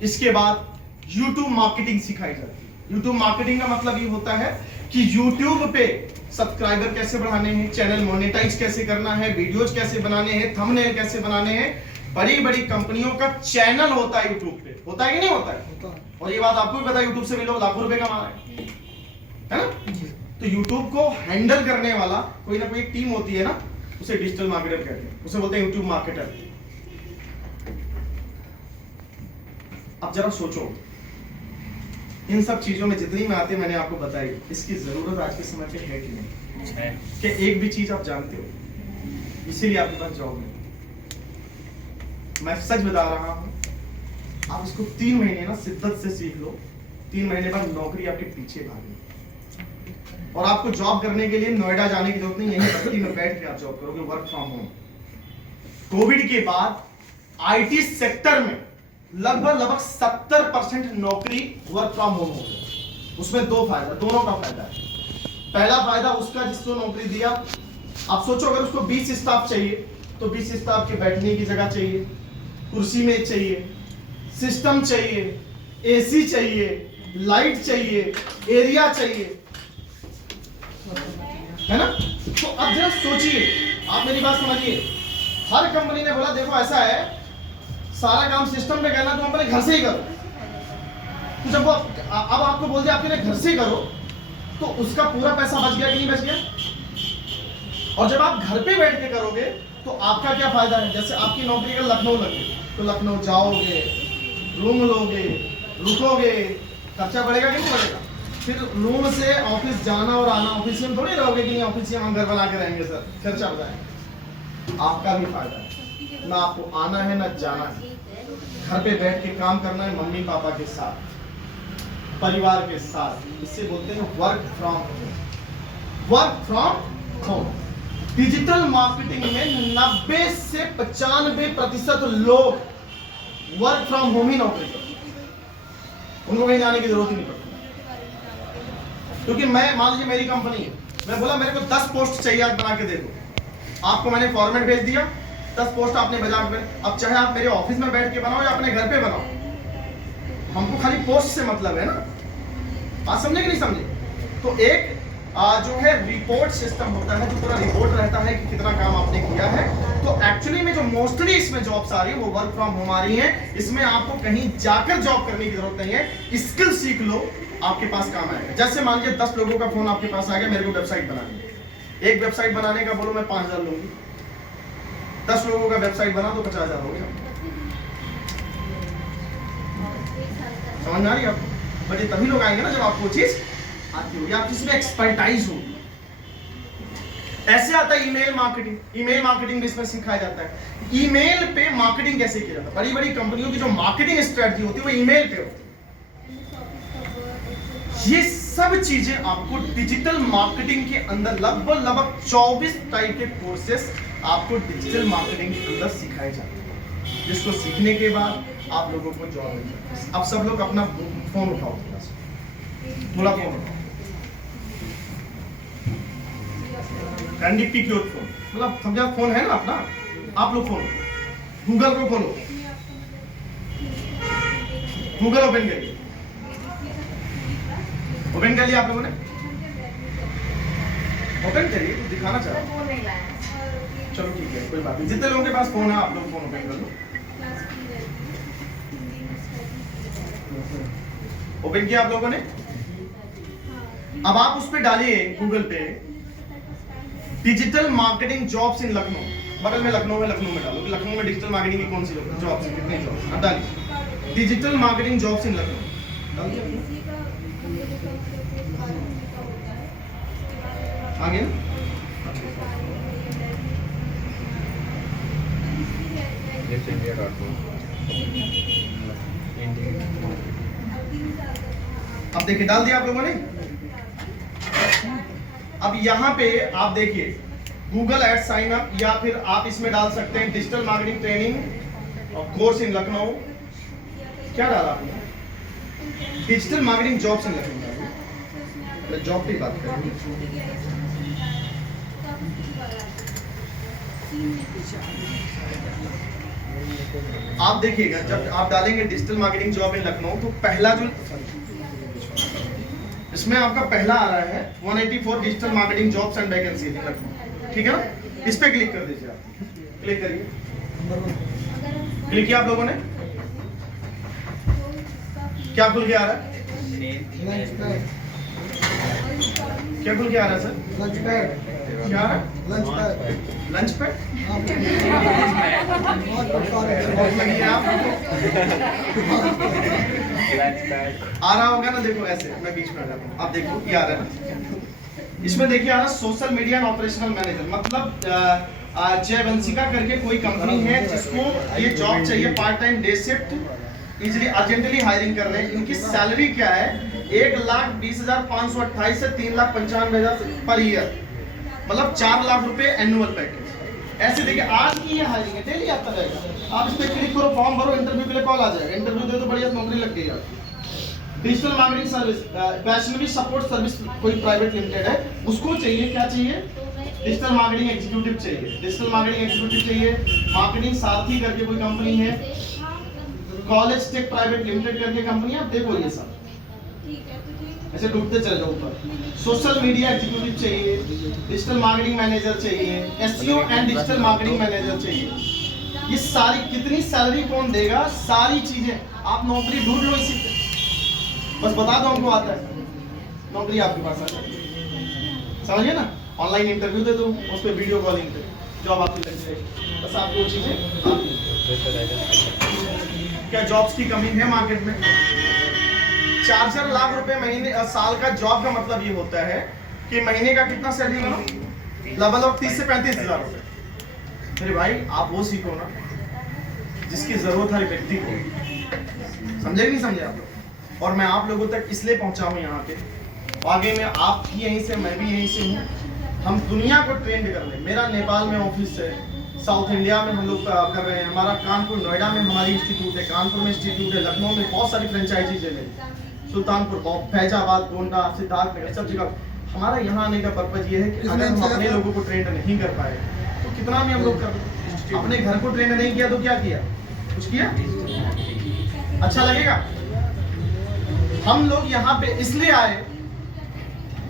इसके बाद YouTube मार्केटिंग सिखाई जाती है। YouTube मार्केटिंग का मतलब ये होता है कि YouTube पे सब्सक्राइबर कैसे बढ़ाने हैं, चैनल मोनेटाइज कैसे करना है, वीडियोज कैसे बनाने हैं, थंबनेल कैसे बनाने हैं। बड़ी बड़ी कंपनियों का चैनल होता है YouTube पे, होता है कि नहीं होता है? और ये बात आपको भी पता है, YouTube से भी लोग लाखों रुपए कमा रहे हैं, है ना? तो YouTube को हैंडल करने वाला कोई ना कोई एक टीम होती है ना, उसे डिजिटल मार्केटर कहते हैं, उसे बोलते हैं YouTube मार्केटर। अब जरा सोचो, इन सब चीजों में जितनी बातें मैंने आपको बताई, इसकी जरूरत आज के समय पे है कि नहीं? कि एक भी चीज आप जानते हो, इसीलिए आपके पास जॉब है। मैं सच बता रहा हूं, आप इसको 3 महीने ना शिद्दत से सीख लो, 3 महीने बाद नौकरी आपके पीछे भागेगी। और आपको जॉब करने के लिए नोएडा जाने की जरूरत नहीं, यहीं बस्ती में बैठ के आप जॉब करोगे, वर्क फ्रॉम होम। कोविड के बाद आईटी सेक्टर में लगभग 70% नौकरी वर्क फ्रॉम होम हो गई। उसमें 2 फायदा, दोनों का फायदा है। पहला फायदा उसका जिसको नौकरी दिया, आप सोचो अगर उसको 20 स्टाफ चाहिए तो 20 स्टाफ के बैठने की जगह चाहिए, कुर्सी में चाहिए, सिस्टम चाहिए, एसी चाहिए, लाइट चाहिए, एरिया चाहिए, है ना? तो अब जरा सोचिए, आप मेरी बात समझिए। हर कंपनी ने बोला देखो ऐसा है, सारा काम सिस्टम पे करना, तो अपने घर से ही करो। तो जब वो अब आपको बोल दिया आपके घर से ही करो, तो उसका पूरा पैसा बच गया कि नहीं बच गया? और जब आप घर पे बैठ के करोगे तो आपका क्या फायदा है? जैसे आपकी नौकरी अगर लखनऊ लगे तो लखनऊ जाओगे, रूम लोगे, रुकोगे, खर्चा बढ़ेगा कि नहीं बढ़ेगा? फिर रूम से ऑफिस जाना और आना, ऑफिस में थोड़ी रहोगे कि नहीं ऑफिस में हम घर बना के रहेंगे सर, खर्चा बढ़ाएंगे। आपका भी फायदा है, ना आपको आना है ना जाना है, घर पे बैठ के काम करना है मम्मी पापा के साथ, परिवार के साथ। इससे बोलते हैं work from home. Work from home digital marketing में 90 से 95% लोग वर्क फ्रॉम होम ही नौकरी करते हैं, उनको कहीं जाने की जरूरत ही नहीं पड़ती। क्योंकि मैं मान लीजिए मेरी कंपनी है, मैं बोला मेरे को 10 पोस्ट चाहिए, आज बना के दे दो। आपको मैंने फॉर्मेट भेज दिया, 10 पोस्ट आपने बाजार में, अब चाहे आप मेरे ऑफिस में बैठ के बनाओ या अपने घर पे बनाओ, हमको खाली पोस्ट से मतलब है ना। बात समझे कि नहीं समझे? तो एक जो है रिपोर्ट सिस्टम होता है, जो पूरा रिपोर्ट रहता है कि कितना काम आपने किया है। तो एक्चुअली में जो मोस्टली इसमें जॉब्स आ रही है वो वर्क फ्रॉम होम आ रही है। इसमें आपको कहीं जाकर जॉब करने की जरूरत नहीं है, स्किल सीख लो, आपके पास काम आएगा। जैसे मान लीजिए 10 लोगों का फोन आपके पास आ गया, मेरे को वेबसाइट बनानी है। एक वेबसाइट बनाने का बोलो मैं 5,000 लूंगी, 10 लोगों का वेबसाइट बना तो 50,000 हो गया। समझ में आ रही है आपको? बट ये तभी लोग आएंगे ना जब आपको चीज आती होगी, आप जिसमें एक्सपर्टाइज होगी। ऐसे आता है ईमेल मार्केटिंग। ईमेल मार्केटिंग भी इसमें सिखाया जाता है। ईमेल पे मार्केटिंग कैसे किया जाता है? बड़ी बड़ी कंपनियों की जो मार्केटिंग स्ट्रेटजी होती है वो ईमेल पे होती है। ये सब चीजें आपको डिजिटल मार्केटिंग के अंदर लगभग 24 टाइप के कोर्सेस आपको डिजिटल मार्केटिंग के अंदर सिखाए जाते हैं, जिसको सीखने के बाद आप लोगों को जॉब मिल जाती है। अब सब लोग अपना फोन उठाओ, थोड़ा फोन उठाओ, कैंडी पिक योर फोन, मतलब समझा फोन है ना अपना, आप लोग खोलो, गूगल को खोलो, गूगल ओपन करिए। ओपन कर लिया आप लोगों ने? ओपन करिए, कुछ दिखाना चाह रहा हूं। चलो ठीक है, कोई बात नहीं। जितने लोगों के पास फोन है आप लोग फोन ओपन कर लो। ओपन किया आप लोगों ने? अब आप उस पे डालिए गूगल पे digital marketing jobs in Lucknow. बगल में लखनऊ में डालो कि लखनऊ में डिजिटल मार्केटिंग की कौन सी जॉब्स हैं, कितनी जॉब्स। अब डालिए digital marketing jobs in Lucknow. डाल दिया आगे ना? अब देखिए डाल दिया आप लोगों ने। अब यहाँ पे आप देखिए गूगल एड साइन अप, या फिर आप इसमें डाल सकते हैं डिजिटल मार्केटिंग ट्रेनिंग और कोर्स इन लखनऊ। क्या डाला आपने? Digital marketing jobs in Lucknow. Job की बात करें, आप देखिएगा जब आप डालेंगे digital marketing job in Lucknow तो पहला जो इसमें आपका पहला आ रहा है 184 digital marketing jobs and vacancy इन लखनऊ। ठीक है ना? इस पे क्लिक कर दीजिए आप, क्लिक करिए। क्लिक किया आप लोगों ने? क्या खुल के आ रहा है? क्या खुल के आ रहा है सर? Lunch pad. क्या आ रहा है? Lunch pad. लंच पे लगी है आपको? आ रहा होगा ना, देखो ऐसे मैं बीच में आ जाता हूँ। आप देखो ये आ रहा है, इसमें देखिए आ रहा social media and operational manager. मतलब जय वंशिका करके कोई कंपनी है जिसको ये जॉब चाहिए, part time day shift, easily urgently hiring कर रहे हैं। इनकी सैलरी क्या है? 1,20,528 से 3,95,000 पर ईयर, मतलब 4 लाख रुपए एनुअल पैकेज। ऐसे देखिए आज की ये हायरिंग है, डेली आता रहेगा। आप इस पे क्लिक करो, फॉर्म भरो, इंटरव्यू के लिए कॉल आ जाएगा। इंटरव्यू दे तो बढ़िया नौकरी लग गई आपकी। Digital marketing service, Vaishnavi support service कोई प्राइवेट लिमिटेड है, उसको चाहिए। क्या चाहिए? डिजिटल मार्केटिंग एग्जीक्यूटिव चाहिए। डिजिटल मार्केटिंग एग्जीक्यूटिव चाहिए। मार्केटिंग सारथी करके कोई कंपनी है, कॉलेज टेक प्राइवेट लिमिटेड करके कंपनी है। आप देखो ये सब ऐसे डूबते चले जाओ ऊपर। सोशल मीडिया एग्जीक्यूटिव चाहिए, डिजिटल मार्केटिंग मैनेजर चाहिए, SEO and digital marketing manager चाहिए। ये सारी कितनी सैलरी कौन देगा? सारी चीजें आप नौकरी ढूंढ लो इसी पे, बस बता दो हमको आता है, नौकरी आपके पास आ जाएगी। समझिए ना? ऑनलाइन इंटरव्यू दे दो, उस पर वीडियो कॉलिंग पे जॉब आपकी लग जाएगी। बस आपको वो चीजें। क्या जॉब्स की कमी है मार्केट में? 4 लाख रुपए महीने साल का जॉब का मतलब ये होता है कि महीने का कितना सैलरी बनो? लेवल ऑफ 30 से 35 हजार रुपए। मेरे भाई आप वो सीखो ना जिसकी जरूरत हर व्यक्ति को। समझे कि नहीं समझे आप लोग? और मैं आप लोगों तक इसलिए पहुंचा हूं यहाँ पे, आगे में आप भी यहीं से, मैं भी यहीं से हूँ। हम दुनिया को ट्रेंड कर ले। मेरा नेपाल में ऑफिस है, साउथ इंडिया में हम लोग कर रहे हैं। हमारा कानपुर नोएडा में हमारी इंस्टीट्यूट है, कानपुर में इंस्टीट्यूट है, लखनऊ में बहुत सारी फ्रेंचाइजीज है मेरी, सुल्तानपुर, फैजाबाद, गोंडा, सिद्धार्थनगर, सब जगह। हमारा यहाँ आने का पर्पज ये है कि अगर हम अपने लोगों को ट्रेंड नहीं कर पाए तो कितना भी हम लोग कर, अपने घर को ट्रेंड नहीं किया तो क्या किया? कुछ किया? अच्छा लगेगा? हम लोग यहाँ पे इसलिए आए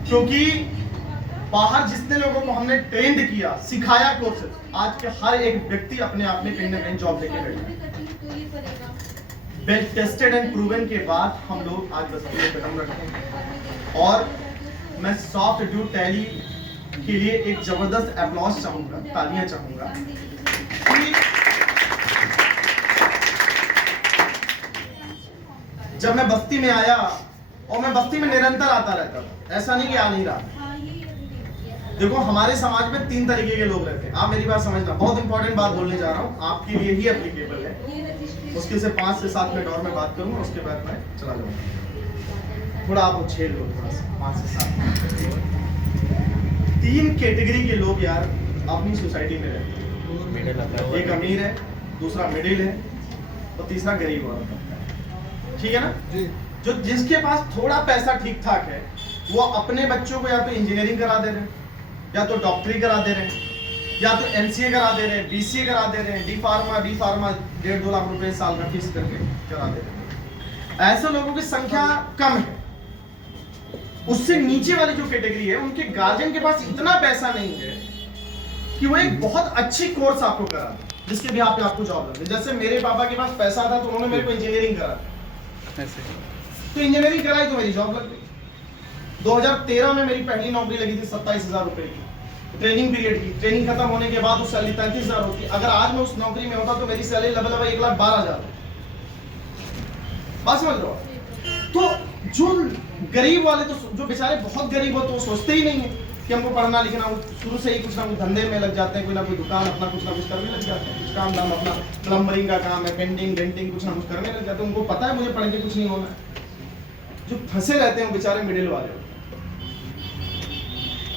क्योंकि बाहर जितने लोगों को हमने ट्रेंड किया, सिखाया कोर्सेज, आज के हर एक व्यक्ति अपने आप में कहीं ना कहीं जॉब लेके बैठा है। वेल टेस्टेड एंड प्रूवन के बाद हम लोग आज 10 किलो कदम रखते हैं। और मैं सॉफ्ट ड्यू टैली के लिए एक जबरदस्त एप्लॉज चाहूंगा, तालियां चाहूंगा। जब मैं बस्ती में आया, और मैं बस्ती में निरंतर आता रहता था, ऐसा नहीं कि आ नहीं रहा। देखो हमारे समाज में 3 तरीके के लोग रहते हैं। आप मेरी बात समझना, बहुत इंपॉर्टेंट बात बोलने जा रहा हूँ, आपके लिए ही एप्लीकेबल है। मुश्किल से 5 से 7 मिनट और मैं बात करूंगा, उसके बाद मैं चला जाऊंगा। थोड़ा आप छेड़ लो, थोड़ा सा 5 से 7 मिनट। 3 कैटेगरी के लोग यार अपनी सोसाइटी में रहते हैं। एक अमीर है, दूसरा मिडिल है, और तीसरा गरीब औरत है। ठीक है ना? जो जिसके पास थोड़ा पैसा ठीक ठाक है, वो अपने बच्चों को या तो इंजीनियरिंग करा दे रहे हैं, या तो डॉक्टरी करा दे रहे हैं, या तो MCA करा दे रहे हैं, BCA करा दे रहे हैं, डी फार्मा 1.5-2 लाख रुपए साल का फीस करके करा दे रहे हैं। ऐसे लोगों की संख्या कम है। उससे नीचे वाली जो कैटेगरी है, उनके गार्जियन के पास इतना पैसा नहीं है कि वो एक बहुत अच्छी कोर्स आपको करा दे जिसके भी आप आपको जॉब लगे। जैसे मेरे पापा के पास पैसा था तो उन्होंने मेरे को इंजीनियरिंग करा, तो इंजीनियरिंग कराई तो मेरी जॉब लग गई। 2013 में मेरी पहली नौकरी लगी थी 27,000 रुपए की, ट्रेनिंग पीरियड की। ट्रेनिंग खत्म होने के बाद उस सैलरी 33,000 होती। अगर आज मैं उस नौकरी में होता तो मेरी सैलरी लगभग 1,12,000। बात समझ रहे हो? तो जो गरीब वाले, तो जो बेचारे बहुत गरीब हो तो वो सोचते ही नहीं है कि हमको पढ़ना लिखना, वो शुरू से ही कुछ ना कुछ धंधे में लग जाते हैं, कोई ना कोई दुकान अपना कुछ ना कुछ करने लग जाते हैं। कुछ काम धाम अपना प्लम्बरिंग का काम है, पेंटिंग डेंटिंग कुछ ना कुछ करने लग जाते हैं। उनको पता है मुझे पढ़ के कुछ नहीं होना है। जो फंसे रहते हैं बेचारे मिडिल वाले,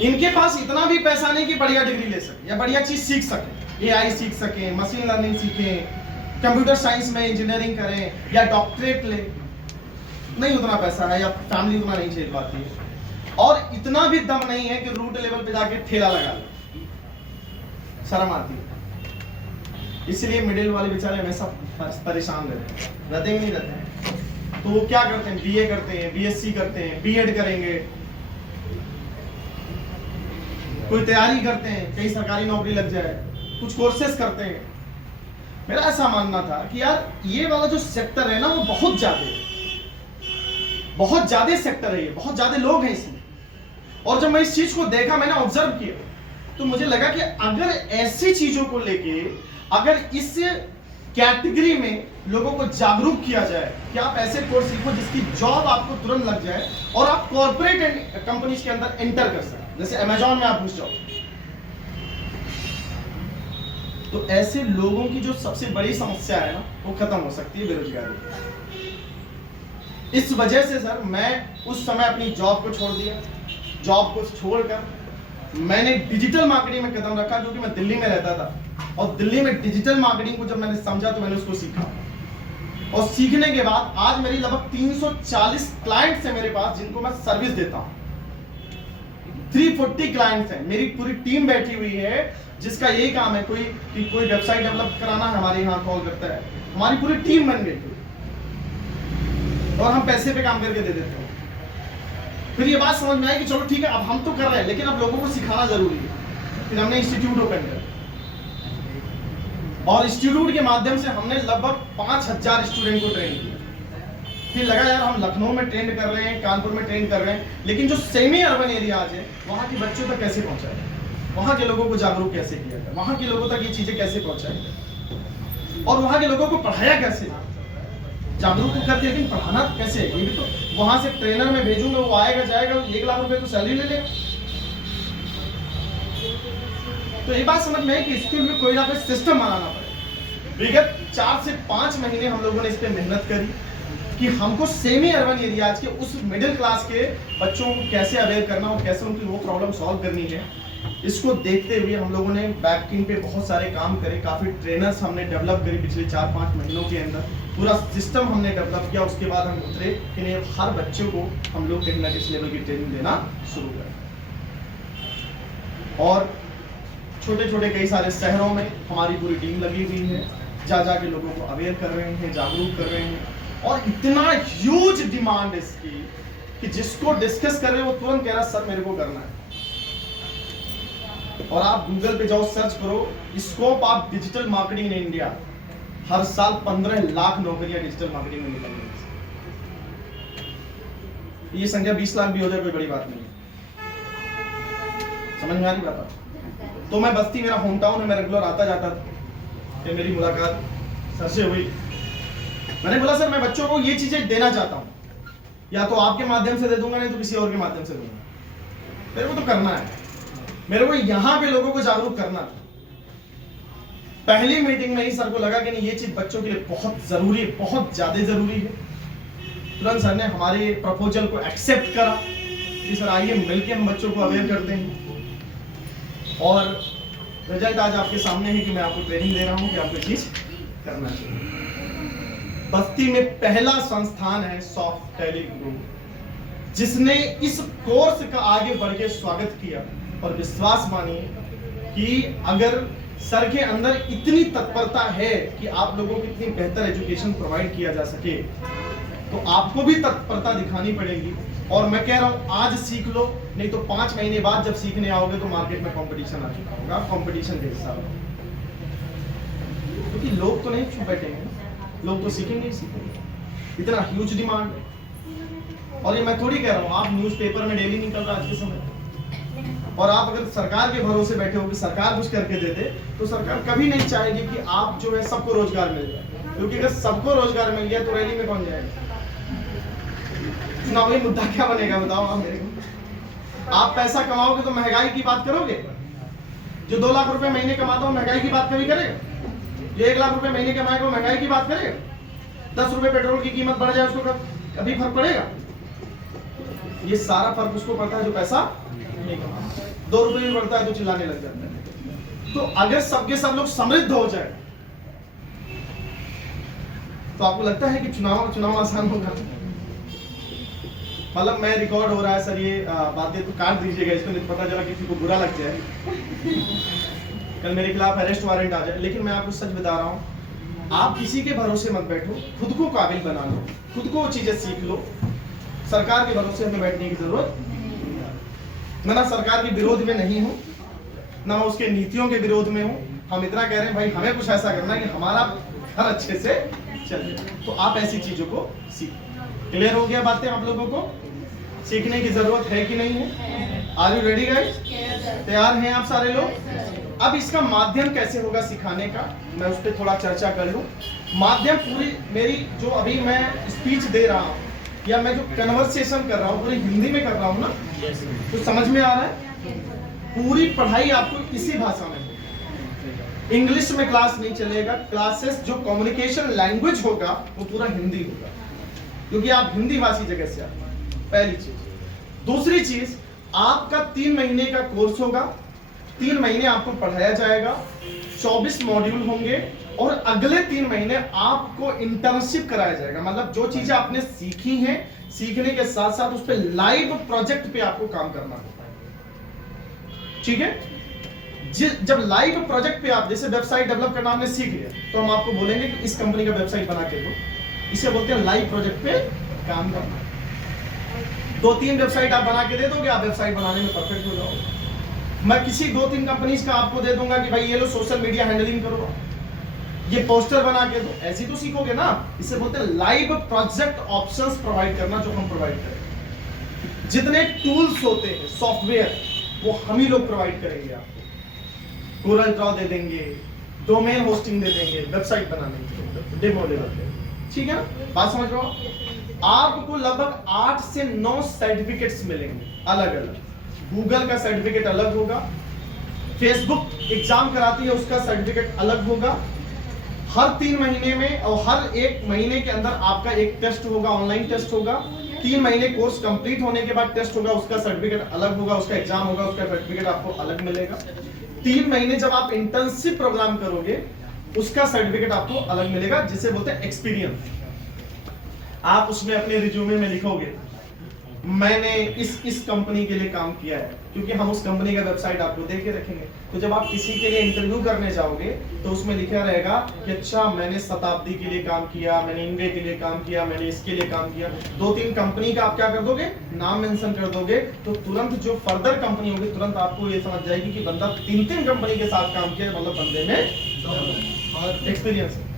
इनके पास इतना भी पैसा नहीं कि बढ़िया डिग्री ले सके या बढ़िया चीज सीख सके, AI सीख सके, मशीन लर्निंग सीखें, कंप्यूटर साइंस में इंजीनियरिंग करें या डॉक्टरेट ले। नहीं उतना पैसा है या फैमिली उतना नहीं झेल पाती है, और इतना भी दम नहीं है कि रूट लेवल पे जाके ठेला लगा ले, शर्म आती है। इसलिए मिडिल वाले बेचारे हमेशा परेशान रहते हैं नहीं रहते हैं। तो वो क्या करते हैं, BA करते हैं, BSc करते हैं, B.Ed करेंगे, कोई तैयारी करते हैं कहीं सरकारी नौकरी लग जाए, कुछ कोर्सेज करते हैं। मेरा ऐसा मानना था कि यार ये वाला जो सेक्टर है ना, वो बहुत ज्यादा सेक्टर है, ये बहुत ज्यादा लोग हैं इसमें। और जब मैं इस चीज को देखा, मैंने ऑब्जर्व किया, तो मुझे लगा कि अगर ऐसी चीजों को लेके, अगर इस कैटेगरी में लोगों को जागरूक किया जाए कि आप ऐसे कोर्स सीखो जिसकी जॉब आपको तुरंत लग जाए और आप कॉर्पोरेट कंपनीज के अंदर एंटर कर सकें, जैसे अमेजॉन में आप घुस जाओ, तो ऐसे लोगों की जो सबसे बड़ी समस्या है ना, वो खत्म हो सकती है, बेरोजगारी। इस वजह से सर मैं उस समय अपनी जॉब को छोड़ दिया। जॉब को छोड़कर मैंने डिजिटल मार्केटिंग में कदम रखा, क्योंकि मैं दिल्ली में रहता था, और दिल्ली में डिजिटल मार्केटिंग को जब मैंने समझा तो मैंने उसको सीखा। और सीखने के बाद आज मेरी लगभग 340 क्लाइंट्स हैं मेरे पास, जिनको मैं सर्विस देता हूं। 340 क्लाइंट्स हैं, मेरी पूरी टीम बैठी हुई है जिसका यही काम है, कोई वेबसाइट डेवलप कराना हमारे यहाँ कॉल करता है, हमारी पूरी टीम बन गई और हम पैसे पे काम करके दे देते हैं। फिर ये बात समझ में आई कि चलो ठीक है, अब हम तो कर रहे हैं लेकिन अब लोगों को सिखाना जरूरी है। फिर हमने इंस्टीट्यूट ओपन किया और इंस्टीट्यूट के माध्यम से हमने लगभग 5,000 स्टूडेंट को ट्रेन किया। फिर लगा यार हम लखनऊ में ट्रेन कर रहे हैं, कानपुर में ट्रेन कर रहे हैं, लेकिन जो सेमी अर्बन एरियाज है वहाँ के बच्चों तक कैसे पहुँचाए, वहाँ के लोगों को जागरूक कैसे किया जाए, वहाँ के लोगों तक ये चीजें कैसे पहुँचाई जाए, और वहाँ के लोगों को पढ़ाया कैसे, जागरूक तो करते लेकिन पढ़ाना कैसे। ये भी तो वहां से ट्रेनर में भेजूंगा, वो आएगा जाएगा, 1 लाख रुपए तो सैलरी ले लेगा। तो ये बात समझ में है कि इसके लिए कोई ना कोई सिस्टम बनाना पड़ेगा। विगत 4 से 5 महीने हम लोगों ने इस पे मेहनत करी कि हमको सेमी अर्बन एरियाज के उस मिडिल क्लास के बच्चों को कैसे अवेयर करना और कैसे उनकी वो प्रॉब्लम सॉल्व करनी है। इसको देखते हुए हम लोगों ने बैकएंड पे बहुत सारे काम करे, काफ़ी ट्रेनर्स हमने डेवलप करी पिछले 4-5 महीनों के अंदर, पूरा सिस्टम हमने डेवलप किया। उसके बाद हम उतरे कि नहीं, हर बच्चे को हम लोग कहीं ना किसी लेवल की ट्रेनिंग देना शुरू करें। और छोटे छोटे कई सारे शहरों में हमारी पूरी टीम लगी हुई है, जा के लोगों को अवेयर कर रहे हैं, जागरूक कर रहे हैं। और इतना ह्यूज डिमांड इसकी कि जिसको डिस्कस कर रहे हैं वो तुरंत कह रहा है सर मेरे को करना है। और आप गूगल पे जाओ, सर्च करो scope of digital marketing in India, हर साल 15 लाख नौकरियां डिजिटल मार्केटिंग में निकल रही है। ये संख्या 20 लाख भी हो जाए कोई बड़ी बात नहीं है। समझ में आ रही बात? तो मैं बस्ती, मेरा होम टाउन है, मैं रेगुलर आता जाता था। फिर मेरी मुलाकात सर से हुई, मैंने बोला सर मैं बच्चों को ये चीजें देना चाहता हूँ, या तो आपके माध्यम से दे दूंगा, नहीं तो किसी और के माध्यम से दूंगा। मेरे को तो करना है, मेरे को यहाँ पे लोगों को जागरूक करना था। पहली मीटिंग में ही सर को लगा कि नहीं ये चीज बच्चों के लिए बहुत जरूरी है, बहुत ज्यादा जरूरी है। तुरंत सर ने हमारे प्रपोजल को एक्सेप्ट करा कि सर आइए मिलके हम बच्चों को अवेयर करते हैं। और रिजल्ट आज आपके सामने है कि मैं आपको ट्रेनिंग दे रहा हूँ कि आपको चीज करना चाहिए। बस्ती में पहला संस्थान है सॉफ्ट टैली ग्रुप, जिसने इस कोर्स का आगे बढ़ के स्वागत किया। और विश्वास मानिए कि अगर सर के अंदर इतनी तत्परता है कि आप लोगों को इतनी बेहतर एजुकेशन प्रोवाइड किया जा सके, तो आपको भी तत्परता दिखानी पड़ेगी। और मैं कह रहा हूं आज सीख लो, नहीं तो 5 महीने बाद जब सीखने आओगे तो मार्केट में कंपटीशन आ चुका होगा, कंपटीशन के हिसाब से, क्योंकि लोग तो नहीं चुप बैठेंगे, लोग तो सीखेंगे ही सीखेंगे, इतना ह्यूज डिमांड है। और ये मैं थोड़ी कह रहा हूँ, आप न्यूज़पेपर में डेली निकल रहा है आज के समय, और आप अगर सरकार के भरोसे बैठे हो कि सरकार कुछ करके दे दे, तो सरकार कभी नहीं चाहेगी कि आप जो है सबको रोजगार मिल जाए, क्योंकि अगर सबको रोजगार मिल गया तो रैली में कौन जाएगा? चुनावी मुद्दा क्या बनेगा बताओ आप मेरे को? आप पैसा कमाओगे तो महंगाई की बात करोगे? जो 2 लाख रुपए महीने कमाता हो महंगाई की बात कभी करेगा? जो 1 लाख रुपए महीने कमाएगा वो महंगाई की बात करेगा? 10 रुपए पेट्रोल की कीमत बढ़ जाए उसको कभी फर्क पड़ेगा? ये सारा फर्क उसको पड़ता है जो पैसा नहीं कमाता। 2 रुपए भी बढ़ता है तो चिल्लाने लग जाता है। तो अगर सबके सब लोग समृद्ध हो जाए तो आपको लगता है कि चुनाव आसान होगा? मतलब मैं रिकॉर्ड हो रहा है सर, ये बातें तो काट दीजिएगा, इसमें नहीं पता चला किसी को बुरा लग जाए, कल मेरे खिलाफ अरेस्ट वारंट आ जाए। लेकिन मैं आपको सच बता रहा हूँ, आप किसी के भरोसे मत बैठो, खुद को काबिल बना लो, खुद को वो चीजें सीख लो। सरकार के भरोसे हमें बैठने की जरूरत नहीं है। मैं ना सरकार के विरोध में नहीं हूँ, ना मैं उसके नीतियों के विरोध में हूँ। हम इतना कह रहे हैं भाई हमें कुछ ऐसा करना है कि हमारा घर अच्छे से चले, तो आप ऐसी चीजों को सीखो। क्लियर हो गया बातें आप लोगों को? सीखने की जरूरत है कि नहीं है? Are you ready guys? तैयार हैं आप सारे लोग? अब इसका माध्यम कैसे होगा सिखाने का, मैं उस पर थोड़ा चर्चा कर लूं। माध्यम पूरी मेरी जो अभी मैं स्पीच दे रहा हूं या मैं जो कन्वर्सेशन कर रहा हूं पूरी हिंदी में कर रहा हूं ना, तो समझ में आ रहा है? पूरी पढ़ाई आपको इसी भाषा में होगी, इंग्लिश में क्लास नहीं चलेगा। क्लासेस जो कम्युनिकेशन लैंग्वेज होगा वो पूरा हिंदी होगा, क्योंकि आप हिंदी भाषी जगह से आते हैं, पहली चीज। दूसरी चीज, आपका 3 महीने का कोर्स होगा, 3 महीने आपको पढ़ाया जाएगा, 24 मॉड्यूल होंगे, और अगले 3 महीने आपको इंटर्नशिप कराया जाएगा। मतलब जो चीजें आपने सीखी हैं, सीखने के साथ साथ उस पर लाइव प्रोजेक्ट पे आपको काम करना होता है, ठीक है? जब लाइव प्रोजेक्ट पे आप, जैसे वेबसाइट डेवलप करना आपने सीख लिया, तो हम आपको बोलेंगे कि इस कंपनी का वेबसाइट बना के दो, इसे बोलते हैं लाइव प्रोजेक्ट पे काम करना। 2-3 वेबसाइट आप बना के दे दोगे, आप वेबसाइट बनाने में परफेक्ट हो जाओगे। मैं किसी 2-3 कंपनीज का आपको दे दूंगा कि भाई ये लो सोशल मीडिया हैंडलिंग करो, ये पोस्टर बना के दो, ऐसे तो सीखोगे ना। इसे बोलते हैं लाइव प्रोजेक्ट ऑप्शंस प्रोवाइड करना, जो हम प्रोवाइड करेंगे। जितने टूल्स होते हैं सॉफ्टवेयर, वो हम ही लोग प्रोवाइड करेंगे आपको। कोरल ड्रॉ दे देंगे, डोमेन होस्टिंग दे देंगे, वेबसाइट बनाने के डेमो लेवल पे, ठीक है ना? बात समझ रहे हो? आपको लगभग 8 से 9 सर्टिफिकेट्स मिलेंगे अलग अलग। गूगल का सर्टिफिकेट अलग होगा, फेसबुक एग्जाम कराती है उसका सर्टिफिकेट अलग होगा। हर 3 महीने में और हर 1 महीने के अंदर आपका एक टेस्ट होगा, ऑनलाइन टेस्ट होगा। 3 महीने कोर्स कंप्लीट होने के बाद टेस्ट होगा, उसका सर्टिफिकेट अलग होगा, उसका एग्जाम होगा, उसका सर्टिफिकेट आपको अलग मिलेगा। 3 महीने जब आप इंटर्नशिप प्रोग्राम करोगे, उसका सर्टिफिकेट आपको अलग मिलेगा, जिसे बोलते हैं एक्सपीरियंस। आप उसमें अपने रिज्यूमे में लिखोगे मैंने इस कंपनी के लिए काम किया है, क्योंकि हम उस कंपनी का वेबसाइट आपको दे के रखेंगे। तो जब आप किसी के लिए इंटरव्यू करने जाओगे तो उसमें लिखा रहेगा कि अच्छा मैंने शताब्दी के लिए काम किया, मैंने इंवे के लिए काम किया, मैंने इसके लिए काम किया। 2-3 कंपनी का आप क्या कर दोगे, नाम मेंशन कर दोगे, तो तुरंत जो फर्दर कंपनी होगी तुरंत आपको ये समझ जाएगी कि बंदा 3 कंपनी के साथ काम किया, मतलब बंदे में एक्सपीरियंस है।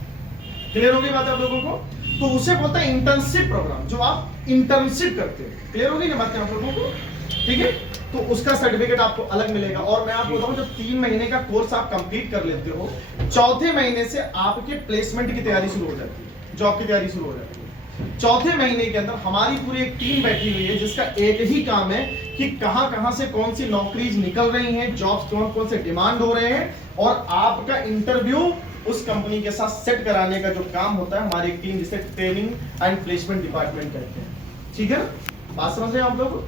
क्लियर हो गई बात आप लोगों को? तो उसे बोलते हैं इंटर्नशिप प्रोग्राम, जो आप इंटर्नशिप करते हो। क्लियर हो गई ना बातें आप लोगों को? ठीक है, तो उसका सर्टिफिकेट आपको अलग मिलेगा। और मैं आपको बताऊं, जब 3 महीने का कोर्स आप कंप्लीट कर लेते हो, 4थे महीने से आपके प्लेसमेंट की तैयारी शुरू हो जाती है, जॉब की तैयारी शुरू हो जाती है। 4थे महीने के अंदर हमारी पूरी एक टीम बैठी हुई है, जिसका एक ही काम है कि कहां से कौन सी नौकरीज निकल रही हैं, जॉब्स कौन से डिमांड हो रहे हैं, और आपका इंटरव्यू उस कंपनी के साथ सेट कराने का जो काम होता है, हमारी टीम जिसे ट्रेनिंग एंड प्लेसमेंट डिपार्टमेंट कहते हैं। ठीक है, बात समझ रहे हैं आप लोग?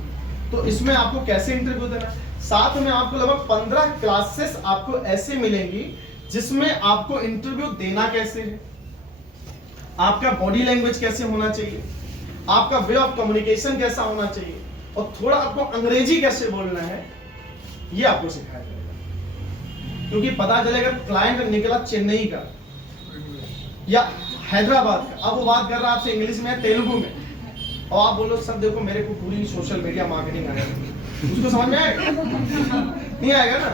तो इसमें आपको कैसे इंटरव्यू देना, साथ में आपको लगभग 15 क्लासेस आपको ऐसे मिलेंगी जिसमें आपको इंटरव्यू देना कैसे है, आपका बॉडी लैंग्वेज कैसे होना चाहिए, आपका वे ऑफ कम्युनिकेशन कैसा होना चाहिए, और थोड़ा आपको अंग्रेजी कैसे बोलना है, ये आपको सिखाया जाएगा। क्योंकि पता चलेगा क्लाइंट निकला चेन्नई का या हैदराबाद का, अब वो बात कर रहा है आपसे इंग्लिश में तेलुगु में, और आप बोलो सर देखो मेरे को पूरी सोशल मीडिया मार्केटिंग आना है, उसको समझ में आएगा? नहीं आएगा ना।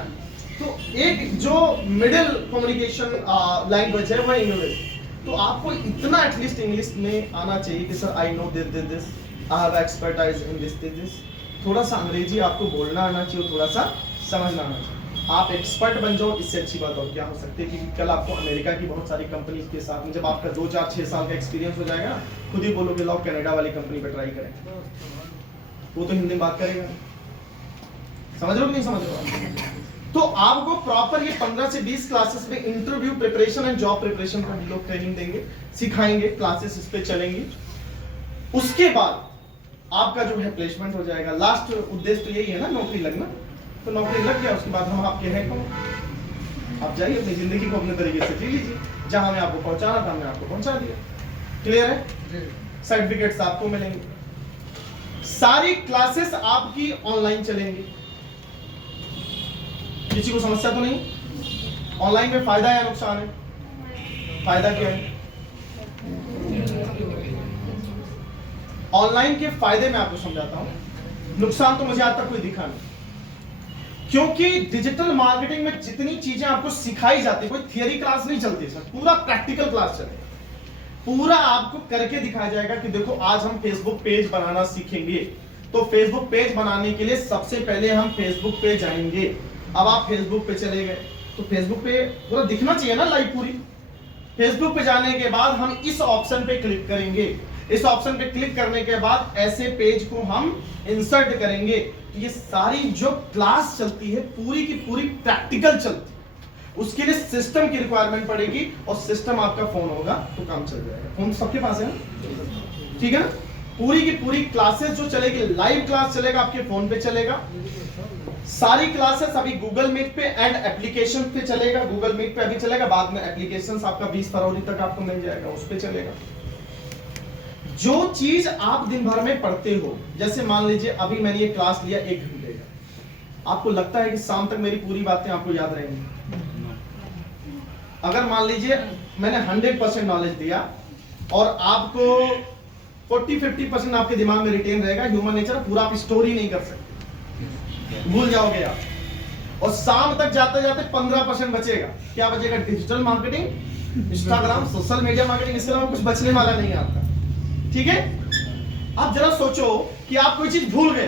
तो एक जो मिडिल कम्युनिकेशन लैंग्वेज है वो इंग्लिश, तो आपको इतना एटलीस्ट इंग्लिश में आना चाहिए कि sir I know this I have expertise in this. थोड़ा सा अंग्रेजी आपको बोलना आना चाहिए, थोड़ा सा समझना आना चाहिए। आप एक्सपर्ट बन जाओ, इससे अच्छी बात और क्या हो सकती है कि कल आपको अमेरिका की बहुत सारी कंपनीज के साथ में जब आपका 2 4 6 साल का एक्सपीरियंस हो जाएगा, खुद ही बोलोगे लाओ कनाडा वाली कंपनी पे ट्राई करें, वो तो हिंदी में बात करेगा। समझ रहे हो कि नहीं समझ रहे हो? तो आपको प्रॉपर ये 15 से 20 क्लासेस में interview preparation and job preparation का हम लोग ट्रेनिंग देंगे, सिखाएंगे, क्लासेस इस पे चलेंगी। उसके बाद आपका जो है प्लेसमेंट हो जाएगा। लास्ट उद्देश्य तो यही है ना, नौकरी लगना। तो नौकरी लग गया, उसके बाद हम आपके हैं कौन, आप जाइए अपनी जिंदगी को अपने तरीके से जी लीजिए, जहां मैं आपको पहुंचाना था हमने आपको पहुंचा दिया। क्लियर है? सर्टिफिकेट्स आपको मिलेंगे, सारी क्लासेस आपकी ऑनलाइन चलेंगी। किसी को समस्या तो नहीं? ऑनलाइन में फायदा है या नुकसान है? फायदा क्या है? ऑनलाइन के फायदे मैं आपको समझाता हूं, नुकसान तो मुझे आज तक कोई दिखा नहीं। क्योंकि डिजिटल मार्केटिंग में जितनी चीजें आपको सिखाई जाती है, कोई थियरी क्लास नहीं चलती सर, पूरा प्रैक्टिकल क्लास चलेगा, पूरा आपको करके दिखाया जाएगा कि देखो आज हम फेसबुक पेज बनाना सीखेंगे, तो फेसबुक पेज बनाने के लिए सबसे पहले हम फेसबुक पे जाएंगे। अब आप फेसबुक पे चले गए तो फेसबुक पे पूरा दिखना चाहिए ना लाइव पूरी। फेसबुक पे जाने के बाद हम इस ऑप्शन पे क्लिक करेंगे, इस ऑप्शन पे क्लिक करने के बाद ऐसे पेज को हम इंसर्ट करेंगे। तो ये सारी जो क्लास चलती है पूरी की पूरी प्रैक्टिकल चलती है, उसके लिए सिस्टम की रिक्वायरमेंट पड़ेगी, और सिस्टम आपका फोन होगा तो काम चल जाएगा। फोन सबके पास है ना, ठीक है ना? पूरी की पूरी क्लासेस जो चलेगी, लाइव क्लास चलेगा, आपके फोन पे चलेगा। सारी क्लासेस अभी गूगल मीट पे एंड एप्लीकेशन पे चलेगा। गूगल मीट पे अभी चलेगा, बाद में एप्लीकेशन आपका 20 फरवरी तक आपको मिल जाएगा, उस पे चलेगा। जो चीज आप दिन भर में पढ़ते हो, जैसे मान लीजिए अभी मैंने ये क्लास लिया 1 घंटे का, आपको लगता है कि शाम तक मेरी पूरी बातें आपको याद रहेंगी? अगर मान लीजिए मैंने 100% नॉलेज दिया और आपको 40-50% आपके दिमाग में रिटेन रहेगा, ह्यूमन नेचर, पूरा आप स्टोरी नहीं कर सकते, भूल जाओगे आप, और शाम तक जाते जाते 15% बचेगा। क्या बचेगा? Digital marketing, Instagram, social media marketing, इसके अलावा कुछ बचने वाला नहीं है आपका। ठीक है? आप जरा सोचो कि आप कोई चीज भूल गए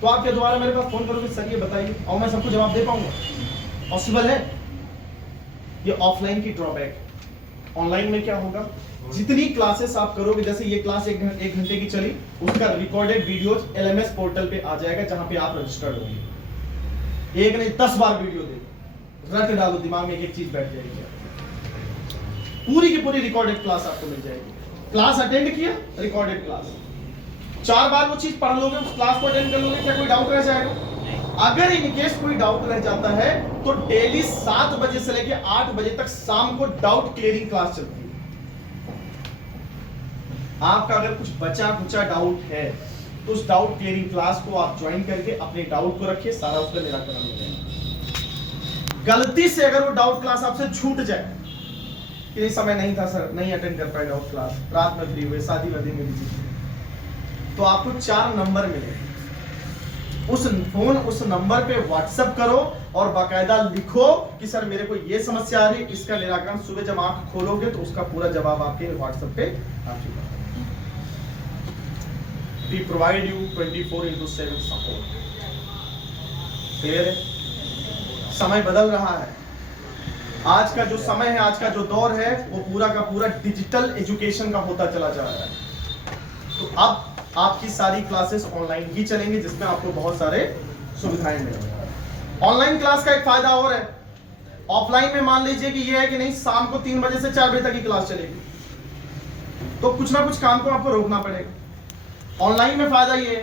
तो आप क्या दोबारा मेरे पास फोन करोगे सर ये बताइए, और मैं सबको जवाब दे पाऊंगा? पॉसिबल है? ये ऑफलाइन की ड्रॉबैक है। ऑनलाइन में क्या होगा, जितनी क्लासेस आप करोगे, जैसे ये क्लास 1 घंटे की चली, उसका रिकॉर्डेड वीडियोस LMS पोर्टल पे आ जाएगा, जहां पे आप रजिस्टर्ड होंगे। एक नहीं 10 बार वीडियो देखो, रट डालो, दिमाग में एक चीज बैठ जाएगी, पूरी की पूरी रिकॉर्डेड क्लास आपको मिल जाएगी। क्लास अटेंड किया, रिकॉर्डेड क्लास, 4 बार वो चीज पढ़ लोगे, उस क्लास को अटेंड कर लोगे, क्या कोई डाउट रह जाएगा? अगर इन केस कोई डाउट रह जाता है तो डेली 7 बजे से लेकर 8 बजे तक शाम को डाउट क्लियरिंग क्लास चलती है। आपका अगर कुछ बचा कुचा डाउट है तो उस डाउट क्लियरिंग क्लास को आप ज्वाइन करके अपने डाउट को रखिए, सारा उसका निराकरण हो जाएगा। गलती से अगर वो डाउट क्लास आपसे छूट जाए कि नहीं समय नहीं था सर, नहीं अटेंड कर पाए डाउट क्लास, रात में फ्री हुए, शादी वादी में बिजी, तो आपको 4 नंबर मिले, उस नंबर पे व्हाट्सएप करो और बाकायदा लिखो कि सर मेरे को ये समस्या आ रही है, इसका निराकरण। सुबह जब आंख खोलोगे तो उसका पूरा जवाब आपके व्हाट्सएप पे आ चुका है। We provide you 24/7 support। Clear है? समय बदल रहा है, आज का जो समय है, आज का जो दौर है, वो पूरा का पूरा डिजिटल एजुकेशन का होता चला जा रहा है। तो अब आपकी सारी क्लासेस ऑनलाइन ही चलेंगी, जिसमें आपको बहुत सारे सुविधाएं मिलेंगी। ऑनलाइन क्लास का एक फायदा और है, ऑफलाइन में मान लीजिए कि ये है कि नहीं शाम को 3 बजे से 4 बजे तक की क्लास चलेगी, तो कुछ ना कुछ काम को आपको रोकना पड़ेगा। ऑनलाइन में फायदा ये है,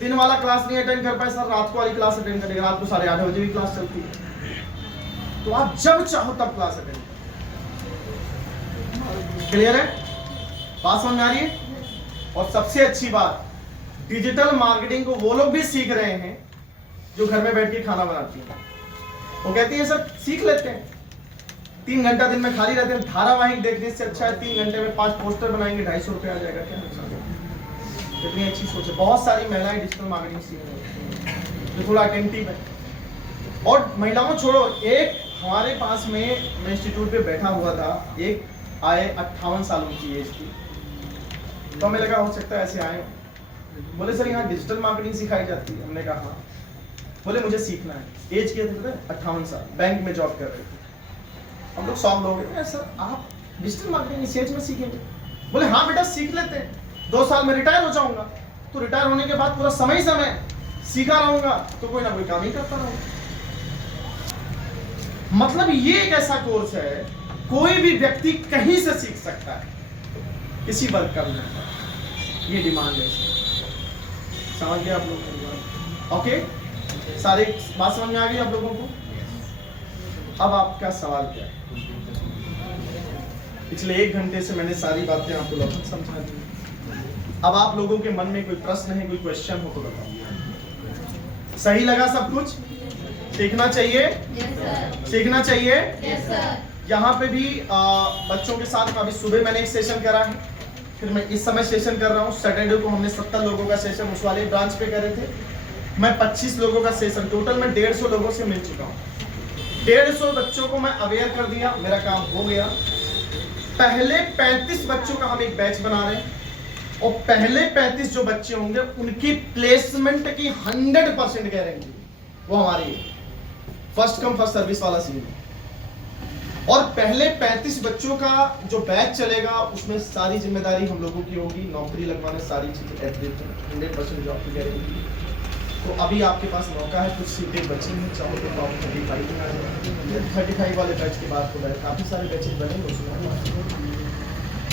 दिन वाला क्लास नहीं अटेंड कर पाए सर, रात को वाली क्लास अटेंड करेगा, रात को 8:30 बजे भी क्लास चलती है, तो आप जब चाहो तब क्लास अटेंड करें। क्लियर है? बात समझ में आ रही है? और सबसे अच्छी बात, डिजिटल मार्केटिंग को वो लोग भी सीख रहे हैं जो घर में बैठ के खाना बनाती हैं। वो कहती है सर सीख लेते हैं, 3 घंटा दिन में खाली रहते हैं, धारावाहिक देखने से अच्छा है 3 घंटे में 5 पोस्टर बनाएंगे, 250 रुपये आ जाएगा, क्या नुकसान है? कितनी अच्छी सोच है। बहुत सारी महिलाएं डिजिटल मार्केटिंग सीख रही हैं जो थोड़ा अटेंटिव है। और महिलाओं छोड़ो, एक हमारे पास में मैं इंस्टीट्यूट पे बैठा हुआ था, एक आए 58 साल उनकी एज थी, तो हमें लगा हो सकता है ऐसे आए, बोले सर यहाँ डिजिटल मार्केटिंग सिखाई जाती है। हमने कहा हाँ। बोले मुझे सीखना है। एज किया थे 58 साल, बैंक में जॉब कर रहे थे। हम लोग 100 लोग हैं, सर आप डिजिटल मार्केटिंग इस एज में सीखेंगे? बोले हाँ बेटा सीख लेते हैं, 2 साल में रिटायर हो जाऊंगा, तो रिटायर होने के बाद पूरा समय सीखा रहूंगा, तो कोई ना कोई काम ही करता रहूंगा। मतलब ये एक ऐसा कोर्स है, कोई भी व्यक्ति कहीं से सीख सकता है, किसी वर्ग का भी नहीं। ये डिमांड है, समझ गए आप लोग? ओके, सारे बात समझ में आ गई आप लोगों को? अब आपका सवाल क्या है? पिछले 1 घंटे से मैंने सारी बातें आपको लगभग समझा दी। अब आप लोगों के मन में कोई प्रश्न है, कोई क्वेश्चन हो तो बताओ। सही लगा सब कुछ? सीखना चाहिए? सीखना चाहिए? यहाँ पे भी बच्चों के साथ अभी सुबह मैंने एक सेशन करा है, फिर मैं इस समय सेशन कर रहा हूँ। सैटरडे को हमने 70 लोगों का सेशन उस वाले ब्रांच पे करे थे। मैं 25 लोगों का सेशन, टोटल मैं 150 लोगों से मिल चुका हूँ। 150 बच्चों को मैं अवेयर कर दिया, मेरा काम हो गया। पहले 35 बच्चों का हम एक बैच बना रहे हैं, और पहले 35 जो बच्चे होंगे उनकी प्लेसमेंट की 100% गारंटी वो हमारी है। फर्स्ट कम फर्स्ट सर्विस वाला सीन है। और पहले 35 बच्चों का जो बैच चलेगा उसमें सारी जिम्मेदारी हम लोगों की होगी, नौकरी लगवाने, सारी चीजें 100% जॉब की गारंटी। तो अभी आपके पास मौका है, कुछ सीटें बची हैं, चाहो तो आप 35 में आ जाए। 35 वाले बैच के बाद तो काफी सारे बैचेज बनेंगे उसमें।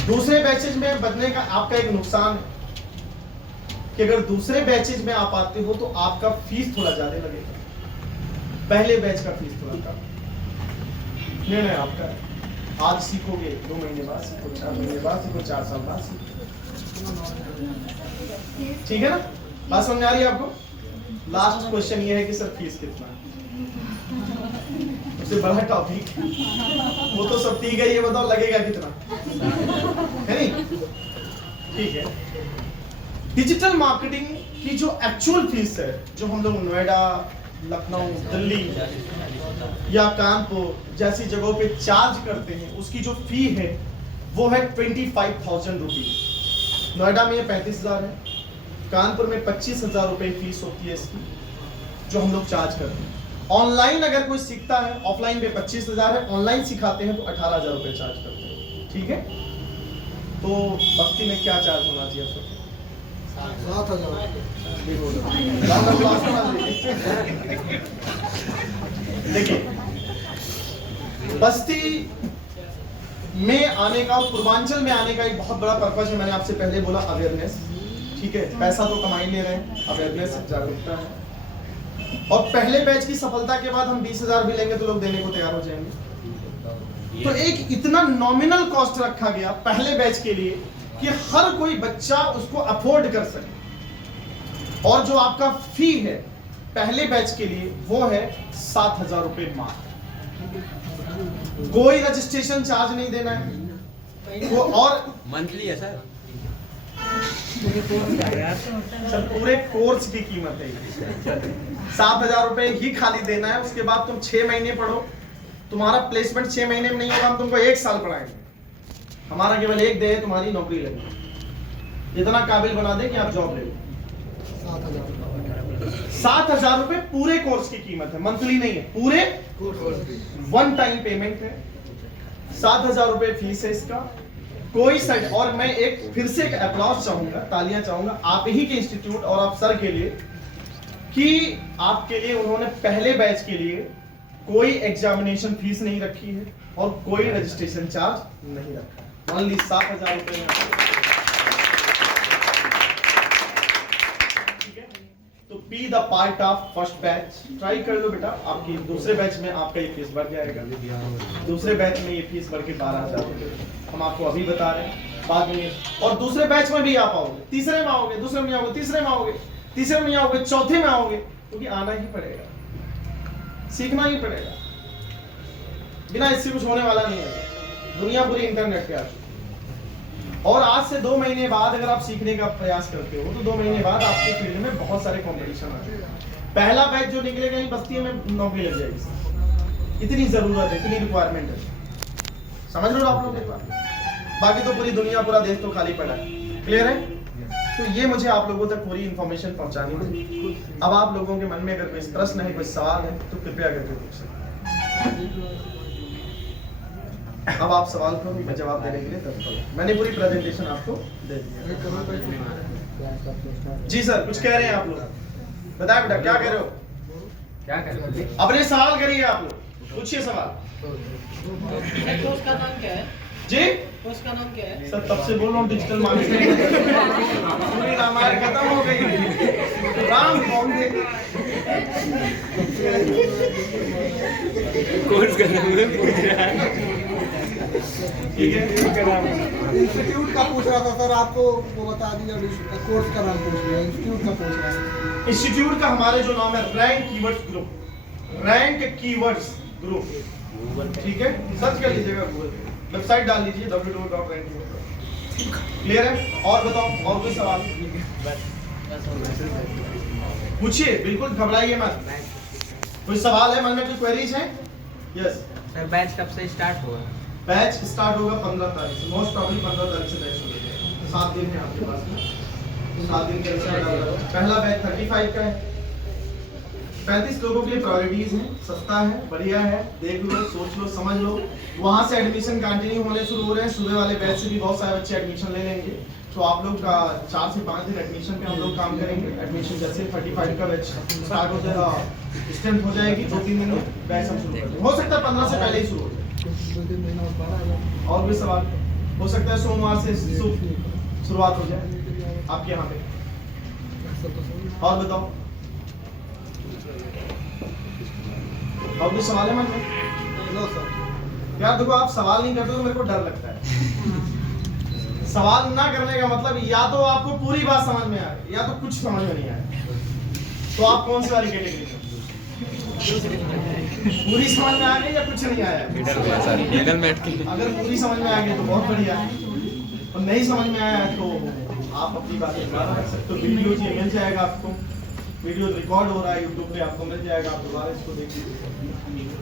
दूसरे बैचेज में बनने का आपका एक नुकसान है कि अगर दूसरे बैचेज में आप आते हो तो आपका फीस थोड़ा ज्यादा लगेगा, पहले बैच का फीस थोड़ा कम। निर्णय आपका है। आज सीखोगे, 2 महीने बाद सीखो, 4 महीने बाद सीखो, 4 साल बाद सीखो। ठीक है ना? बात समझ आ रही है आपको? लास्ट क्वेश्चन ये है कि सर फीस कितना है? उससे बड़ा टॉपिक वो तो सब ठीक है, ये बताओ लगेगा कितना, है नहीं? ठीक है। डिजिटल मार्केटिंग की जो एक्चुअल फीस है, जो हम लोग नोएडा, लखनऊ, दिल्ली या कानपुर जैसी जगहों पे चार्ज करते हैं, उसकी जो फी है वो है 25,000 रुपीज। नोएडा में ये 35,000 है, कानपुर में 25,000 रुपए फीस होती है इसकी, जो हम लोग चार्ज करते हैं। ऑनलाइन अगर कोई सीखता है, ऑफलाइन पे 25,000 है, ऑनलाइन सिखाते हैं तो 18,000 रुपए चार्ज करते हैं। ठीक है? तो बस्ती में क्या चार्ज होना चाहिए सर? 7,000। देखिए, बस्ती में आने का, पूर्वांचल में आने का एक बहुत बड़ा पर्पज है। मैंने आपसे पहले बोला अवेयरनेस। ठीक है, पैसा तो कमा ही ले रहे हैं, अवेयरनेस, जागरूकता है। और पहले बैच की सफलता के बाद हम 20,000 भी लेंगे तो लोग देने को तैयार हो जाएंगे। तो एक इतना नॉमिनल कॉस्ट रखा गया पहले बैच के लिए कि हर कोई बच्चा उसको अफोर्ड कर सके। और जो आपका फी है पहले बैच के लिए वो है 7,000 रुपए मात्र। कोई रजिस्ट्रेशन चार्ज नहीं देना है, और मंथली है सर। सर पूरे कोर्स की कीमत है 7,000 रुपए ही खाली देना है। उसके बाद तुम 6 महीने पढ़ो, तुम्हारा प्लेसमेंट 6 महीने में नहीं होगा, हम तुमको 1 साल पढ़ाएंगे। हमारा केवल एक दे, तुम्हारी नौकरी लगे, इतना काबिल बना दे कि आप जॉब ले लो। 7,000 रुपए पूरे कोर्स की कीमत है, मंथली नहीं है, पूरे 1 टाइम पेमेंट है। 7,000 रुपए फीस है इसका। कोई साइड, और मैं एक फिर से एक अप्लॉज चाहूंगा, तालियां चाहूंगा आप ही के इंस्टीट्यूट और आप सर के लिए कि आपके लिए उन्होंने पहले बैच के लिए कोई एग्जामिनेशन फीस नहीं रखी है और कोई रजिस्ट्रेशन चार्ज नहीं रखा, ओनली 7,000 रुपए। तो be the part of first batch. Try कर लो बेटा, आपकी दूसरे बैच में आपका ये फीस बढ़ जाएगा। दूसरे बैच में ये फीस बढ़ के 12,000 रुपए हम आपको अभी बता रहे हैं। बाद में और दूसरे बैच में भी आ पाओगे, तीसरे में आओगे, दूसरे में आओगे, तीसरे में आओगे, तीसरे में आओगे, चौथे में आओगे, क्योंकि आना ही पड़ेगा, सीखना ही पड़ेगा। बिना इससे कुछ होने वाला नहीं है। दुनिया पूरी इंटरनेट पे आ चुकी है। और आज से 2 महीने बाद अगर आप सीखने का प्रयास करते हो तो 2 महीने बाद आपके फील्ड में बहुत सारे कंपटीशन आ जाएगा। पहला बैच जो निकलेगा इन बस्ती में नौकरी लग जाएगी। इतनी जरूरत है, इतनी रिक्वायरमेंट है। समझ लो आप लोग एक बात। बाकी तो पूरी दुनिया पूरा देश तो खाली पड़ा है। क्लियर है? तो ये मुझे आप लोगों तक पूरी इंफॉर्मेशन पहुंचानी थी। अब आप लोगों के मन में अगर कोई प्रश्न है, कोई सवाल है तो कृपया करके पूछ सकते हैं। अब आप सवाल करो, मैं जवाब देने के लिए तत्पर हूं। मैंने पूरी प्रेजेंटेशन आपको दे दी। जी सर, कुछ कह रहे हैं आप लोग? बताए बेटा, क्या कह रहे हो? क्या कर रहे हो? अपने सवाल करिए आप लोग, पूछिए सवाल। कोर्स का नाम क्या है? जी कोर्स का नाम क्या है? सर, तब से बोल रहा हूँ डिजिटल मार्केटिंग। पूरी रामायण खत्म हो गई, राम कौन थे? कोर्स करने में पूछ रहा है। ठीक है, इंस्टीट्यूट का पूछ रहा था सर, आपको वो बता दिया। कोर्स का नाम पूछ लिया, इंस्टीट्यूट का पूछ रहा है। इंस्टीट्यूट का हमारे जो नाम है rank keywords group. Rank keywords group, ठीक है, सर्च कर लीजिएगा गूगल पे, वेबसाइट डाल लीजिए www.rank. क्लियर है? और बताओ, और कोई सवाल पूछिए, बिल्कुल घबराइए मत। कोई सवाल है मन में, कोई क्वेरीज है? यस सर, बैच कब से स्टार्ट हुआ? बैच स्टार्ट होगा 15 तारीख से, मोस्ट प्रॉब्ली 15 तारीख से बैच होगा। 7 दिन है आपके पास में, 7 दिन के अंदर पहला बैच 35 का है। 35 लोगों के लिए प्रायोरिटीज हैं, सस्ता है, बढ़िया है, देख लो, सोच लो, समझ लो। वहां से एडमिशन कंटिन्यू होने शुरू हो रहे हैं। सुबह वाले बैच से भी बहुत सारे बच्चे एडमिशन ले लेंगे। तो आप लोग का 4 से 5 दिन एडमिशन पे हम लोग काम करेंगे। एडमिशन जैसे 35 का बैच स्टार्ट हो जाएगा, स्ट्रेंथ हो जाएगी, 2-3 दिन में बैच हम शुरू करेंगे। हो सकता है 15 से पहले ही शुरू हो जाए। और भी सवाल? हो सकता है सोमवार से शुरुआत हो जाए आपके यहाँ पे। और बताओ, और भी सवाल है मन में? यार देखो, आप सवाल नहीं करते तो मेरे को डर लगता है। सवाल ना करने का मतलब या तो आपको पूरी बात समझ में आ रही, या तो कुछ समझ में नहीं आया। तो आप कौन सी वाली कैटेगरी में? पूरी समझ में आ गई या कुछ नहीं आया? अगर पूरी समझ में आ गई तो बहुत बढ़िया, और नहीं समझ में आया तो आप अपनी बात रख सकते हो। वीडियो ये मिल जाएगा आपको, वीडियो रिकॉर्ड हो रहा है यूट्यूब पे, आपको मिल जाएगा, आप दोबारा इसको देख लीजिए।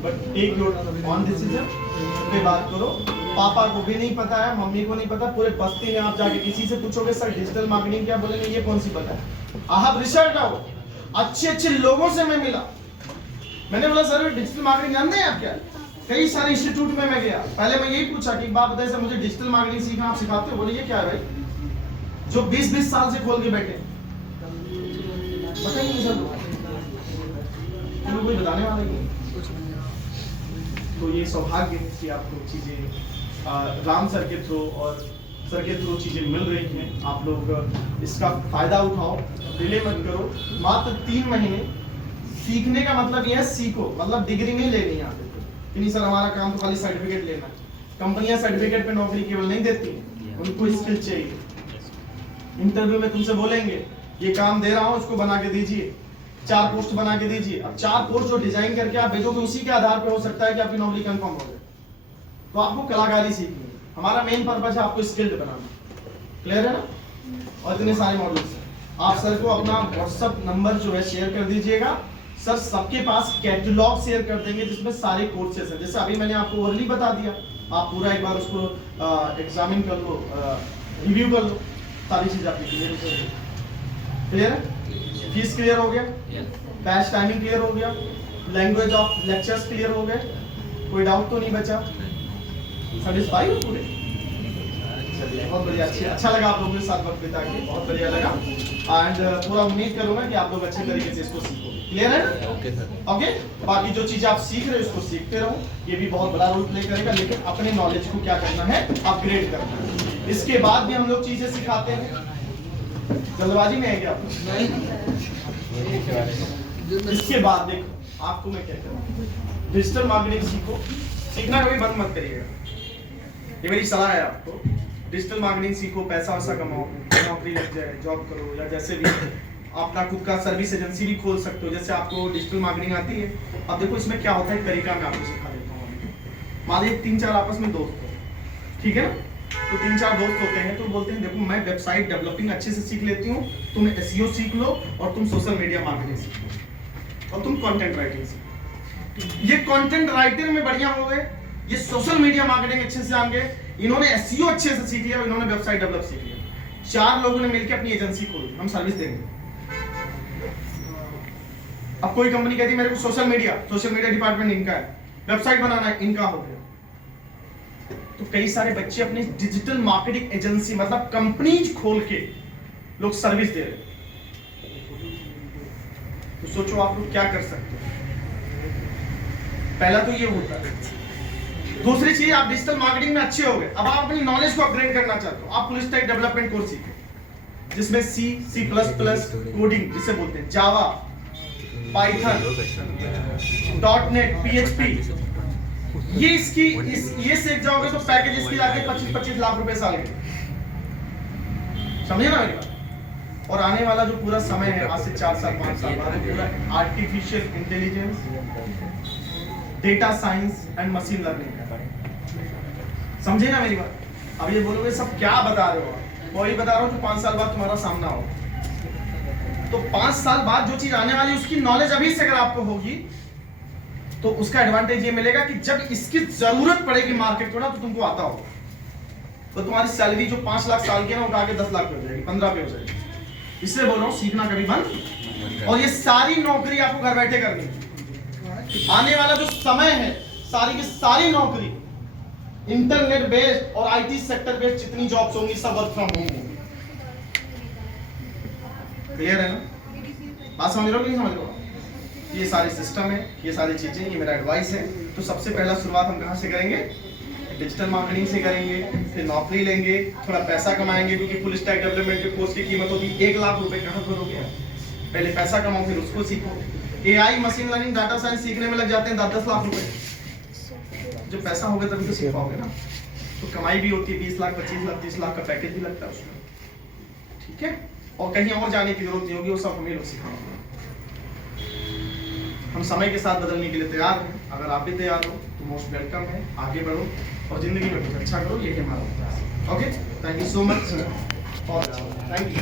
But take your own decision, पे बात करो। पापा को भी नहीं पता है, मम्मी को नहीं पता, पूरे बस्ती में आप जाके किसी से पूछोगे सर डिजिटल मार्केटिंग क्या, बोलेंगे ये कौन सी पता है। आप रिसर्च आओ, अच्छे लोगों से मैं मिला। मैंने बोला सर डिजिटल मार्केटिंग जानते हैं आप क्या? कई सारे इंस्टीट्यूट में मैं गया, पहले मैं यही पूछा कि एक बात बताइए सर, मुझे डिजिटल मार्केटिंग सीखना आप सिखाते हो? बोले ये क्या है भाई, जो 20-20 साल से खोल के बैठे, बताइए सर, कोई बताने वाला नहीं। तो ये सौभाग्य है कि आपको चीजें राम सर के थ्रू और सर के थ्रू चीजें मिल रही हैं। आप लोग इसका फायदा उठाओ, डिले मत करो। मात्र 3 महीने सीखने का मतलब ये है, सीखो मतलब डिग्री नहीं लेनी है आपको कि नहीं सर हमारा काम तो खाली सर्टिफिकेट लेना है। कंपनियां सर्टिफिकेट पे नौकरी केवल नहीं देती, उनको स्किल चाहिए। इंटरव्यू में तुमसे बोलेंगे ये काम दे रहा हूं, इसको बना के दीजिए, 4 पोस्ट बना के दीजिए। अब 4 पोस्ट जो डिजाइन करके आप भेजोगे उसी के आधार पे हो सकता है कि आपकी नौकरी कंफर्म हो जाए। तो आपको कलाकारी सीखनी है, हमारा मेन पर्पस है आपको स्किल्ड बनाना। क्लियर है ना? और इतने सारे मॉड्यूल्स हैं। आप सर को अपना व्हाट्सएप नंबर जो है शेयर कर दीजिएगा, सर सबके पास कैटलॉग शेयर कर देंगे जिसमें सारे कोर्सेज हैं। जैसे अभी मैंने आपको ओरली बता दिया, आप पूरा एक बार उसको एग्जामिन कर लो, रिव्यू कर लो, सारी चीज आपकी क्लियर हो जाएगी। क्लियर है? फीस क्लियर हो गया, बैच टाइमिंग क्लियर हो गया, लैंग्वेज ऑफ लेक्चर्स क्लियर हो गए, कोई डाउट तो नहीं बचा? सेटिस्फाई हो पूरे? चलिए बहुत बढ़िया, अच्छा लगा आप लोगों के साथ वक्त बिता के, बहुत बढ़िया लगा। एंड पूरा उम्मीद करूंगा कि आप लोग अच्छे तरीके से इसको सीखोगे। क्लियर है ना? ओके। बाकी जो चीजें आप सीख रहे हो उसको सीखते रहो, ये भी बहुत बड़ा रोल प्ले करेगा। लेकिन अपने नॉलेज को क्या करना है, अपग्रेड करना है। इसके बाद भी हम लोग चीजें सिखाते हैं, जल्दबाजी में है क्या? इसके बाद देखो आपको मैं क्या कहूँ, डिजिटल मार्केटिंग सीखो, सीखना कभी बंद मत करिएगा, ये मेरी सलाह है आपको। डिजिटल मार्केटिंग सीखो, पैसा वैसा कमाओ, नौकरी लग जाए, जॉब करो, या जैसे भी अपना खुद का सर्विस एजेंसी भी खोल सकते हो। जैसे आपको डिजिटल मार्केटिंग आती है, अब देखो इसमें क्या होता है तरीका मैं आपको सिखा देता हूँ। मान लीजिए 3-4 आपस में दोस्त हो, ठीक है ना? तो 3-4 दोस्त होते हैं तो बोलते हैं देखो मैं वेबसाइट डेवलपिंग अच्छे से सीख लेती हूँ, तुम एसईओ सीख लो और तुम सोशल मीडिया मार्केटिंग सीख लो और तुम कंटेंट राइटिंग सीख लो। ये कंटेंट राइटिंग में बढ़िया हो गए, ये सोशल मीडिया मार्केटिंग अच्छे से जान गए, इन्होंने एसईओ अच्छे से सीख लिया और इन्होंने वेबसाइट डेवलप सीख लिया। 4 लोगों ने मिलकर अपनी एजेंसी खोल दी, हम सर्विस देंगे। अब कोई कंपनी कहती है मेरे को सोशल मीडिया डिपार्टमेंट इनका है, वेबसाइट बनाना है इनका हो गया। तो कई सारे बच्चे अपनी डिजिटल मार्केटिंग एजेंसी मतलब कंपनीज खोल के लोग सर्विस दे रहे हैं। तो सोचो आप लोग क्या कर सकते हो। पहला तो ये होता है। दूसरी चीज, आप डिजिटल मार्केटिंग में अच्छे हो गए, अब आप अपनी नॉलेज को अपग्रेड करना चाहते हो, आप फुल स्टैक डेवलपमेंट कोर्स सीखे जिसमें सी प्लस प्लस कोडिंग जिसे बोलते हैं, जावा, पाइथन, .NET, PHP, ये सीख जाओगे तो पैकेज इसकी जाके 25-25 लाख रुपए साल के, समझे ना मेरी बात। और आने वाला जो पूरा समय है आज से 4 साल 5 साल बाद, पूरा artificial intelligence, data science and machine learning का, समझे ना मेरी बात। अब ये बोलोगे सब क्या बता रहे हो, वही बता रहा हूँ जो 5 साल बाद तुम्हारा सामना हो। तो 5 साल बाद जो चीज आने वाली है उसकी नॉलेज अभी से अगर आपको होगी तो उसका एडवांटेज ये मिलेगा कि जब इसकी जरूरत पड़ेगी मार्केट को ना तो तुमको आता होगा, तो तुम्हारी सैलरी जो 5 लाख साल की है ना उठा के 10 लाख पे हो जाएगी, 15 पे हो जाएगी। इसलिए बोल रहा हूँ सीखना कभी बंद, और ये सारी नौकरी आपको घर बैठे करनी है। आने वाला जो समय है सारी की सारी नौकरी इंटरनेट बेस्ड और आईटी सेक्टर बेस्ड जितनी जॉब्स होंगी सब वर्क फ्रॉम होम होंगी। क्लियर है ना बात, समझ रहे हो कि नहीं समझ रहे हो? ये सारे सिस्टम है, ये सारी चीजें, ये मेरा एडवाइस है। तो सबसे पहला शुरुआत हम कहाँ से करेंगे? डिजिटल मार्केटिंग से करेंगे, फिर नौकरी लेंगे, थोड़ा पैसा कमाएंगे, क्योंकि फुल स्टैक डेवलपमेंट के कोर्स की कीमत होगी 1 लाख रुपए। कहाँ करोगे? पहले पैसा कमाओ फिर उसको सीखो। AI, machine learning, data science सीखने में लग जाते हैं 10-10 लाख रुपए। जो पैसा होगा तभी तो सीख पाओगे ना। तो कमाई भी होती है 20 लाख, 25 लाख, 30 लाख का पैकेज भी लगता है उसमें, ठीक है। और कहीं और जाने की जरूरत नहीं होगी, वो सब हमें लोग सिखाएंगे। हम समय के साथ बदलने के लिए तैयार हैं। अगर आप भी तैयार हो तो मोस्ट वेलकम है, आगे बढ़ो और जिंदगी में कुछ अच्छा करो, यही हमारा प्रयास है। Okay, thank you so much. Thank you.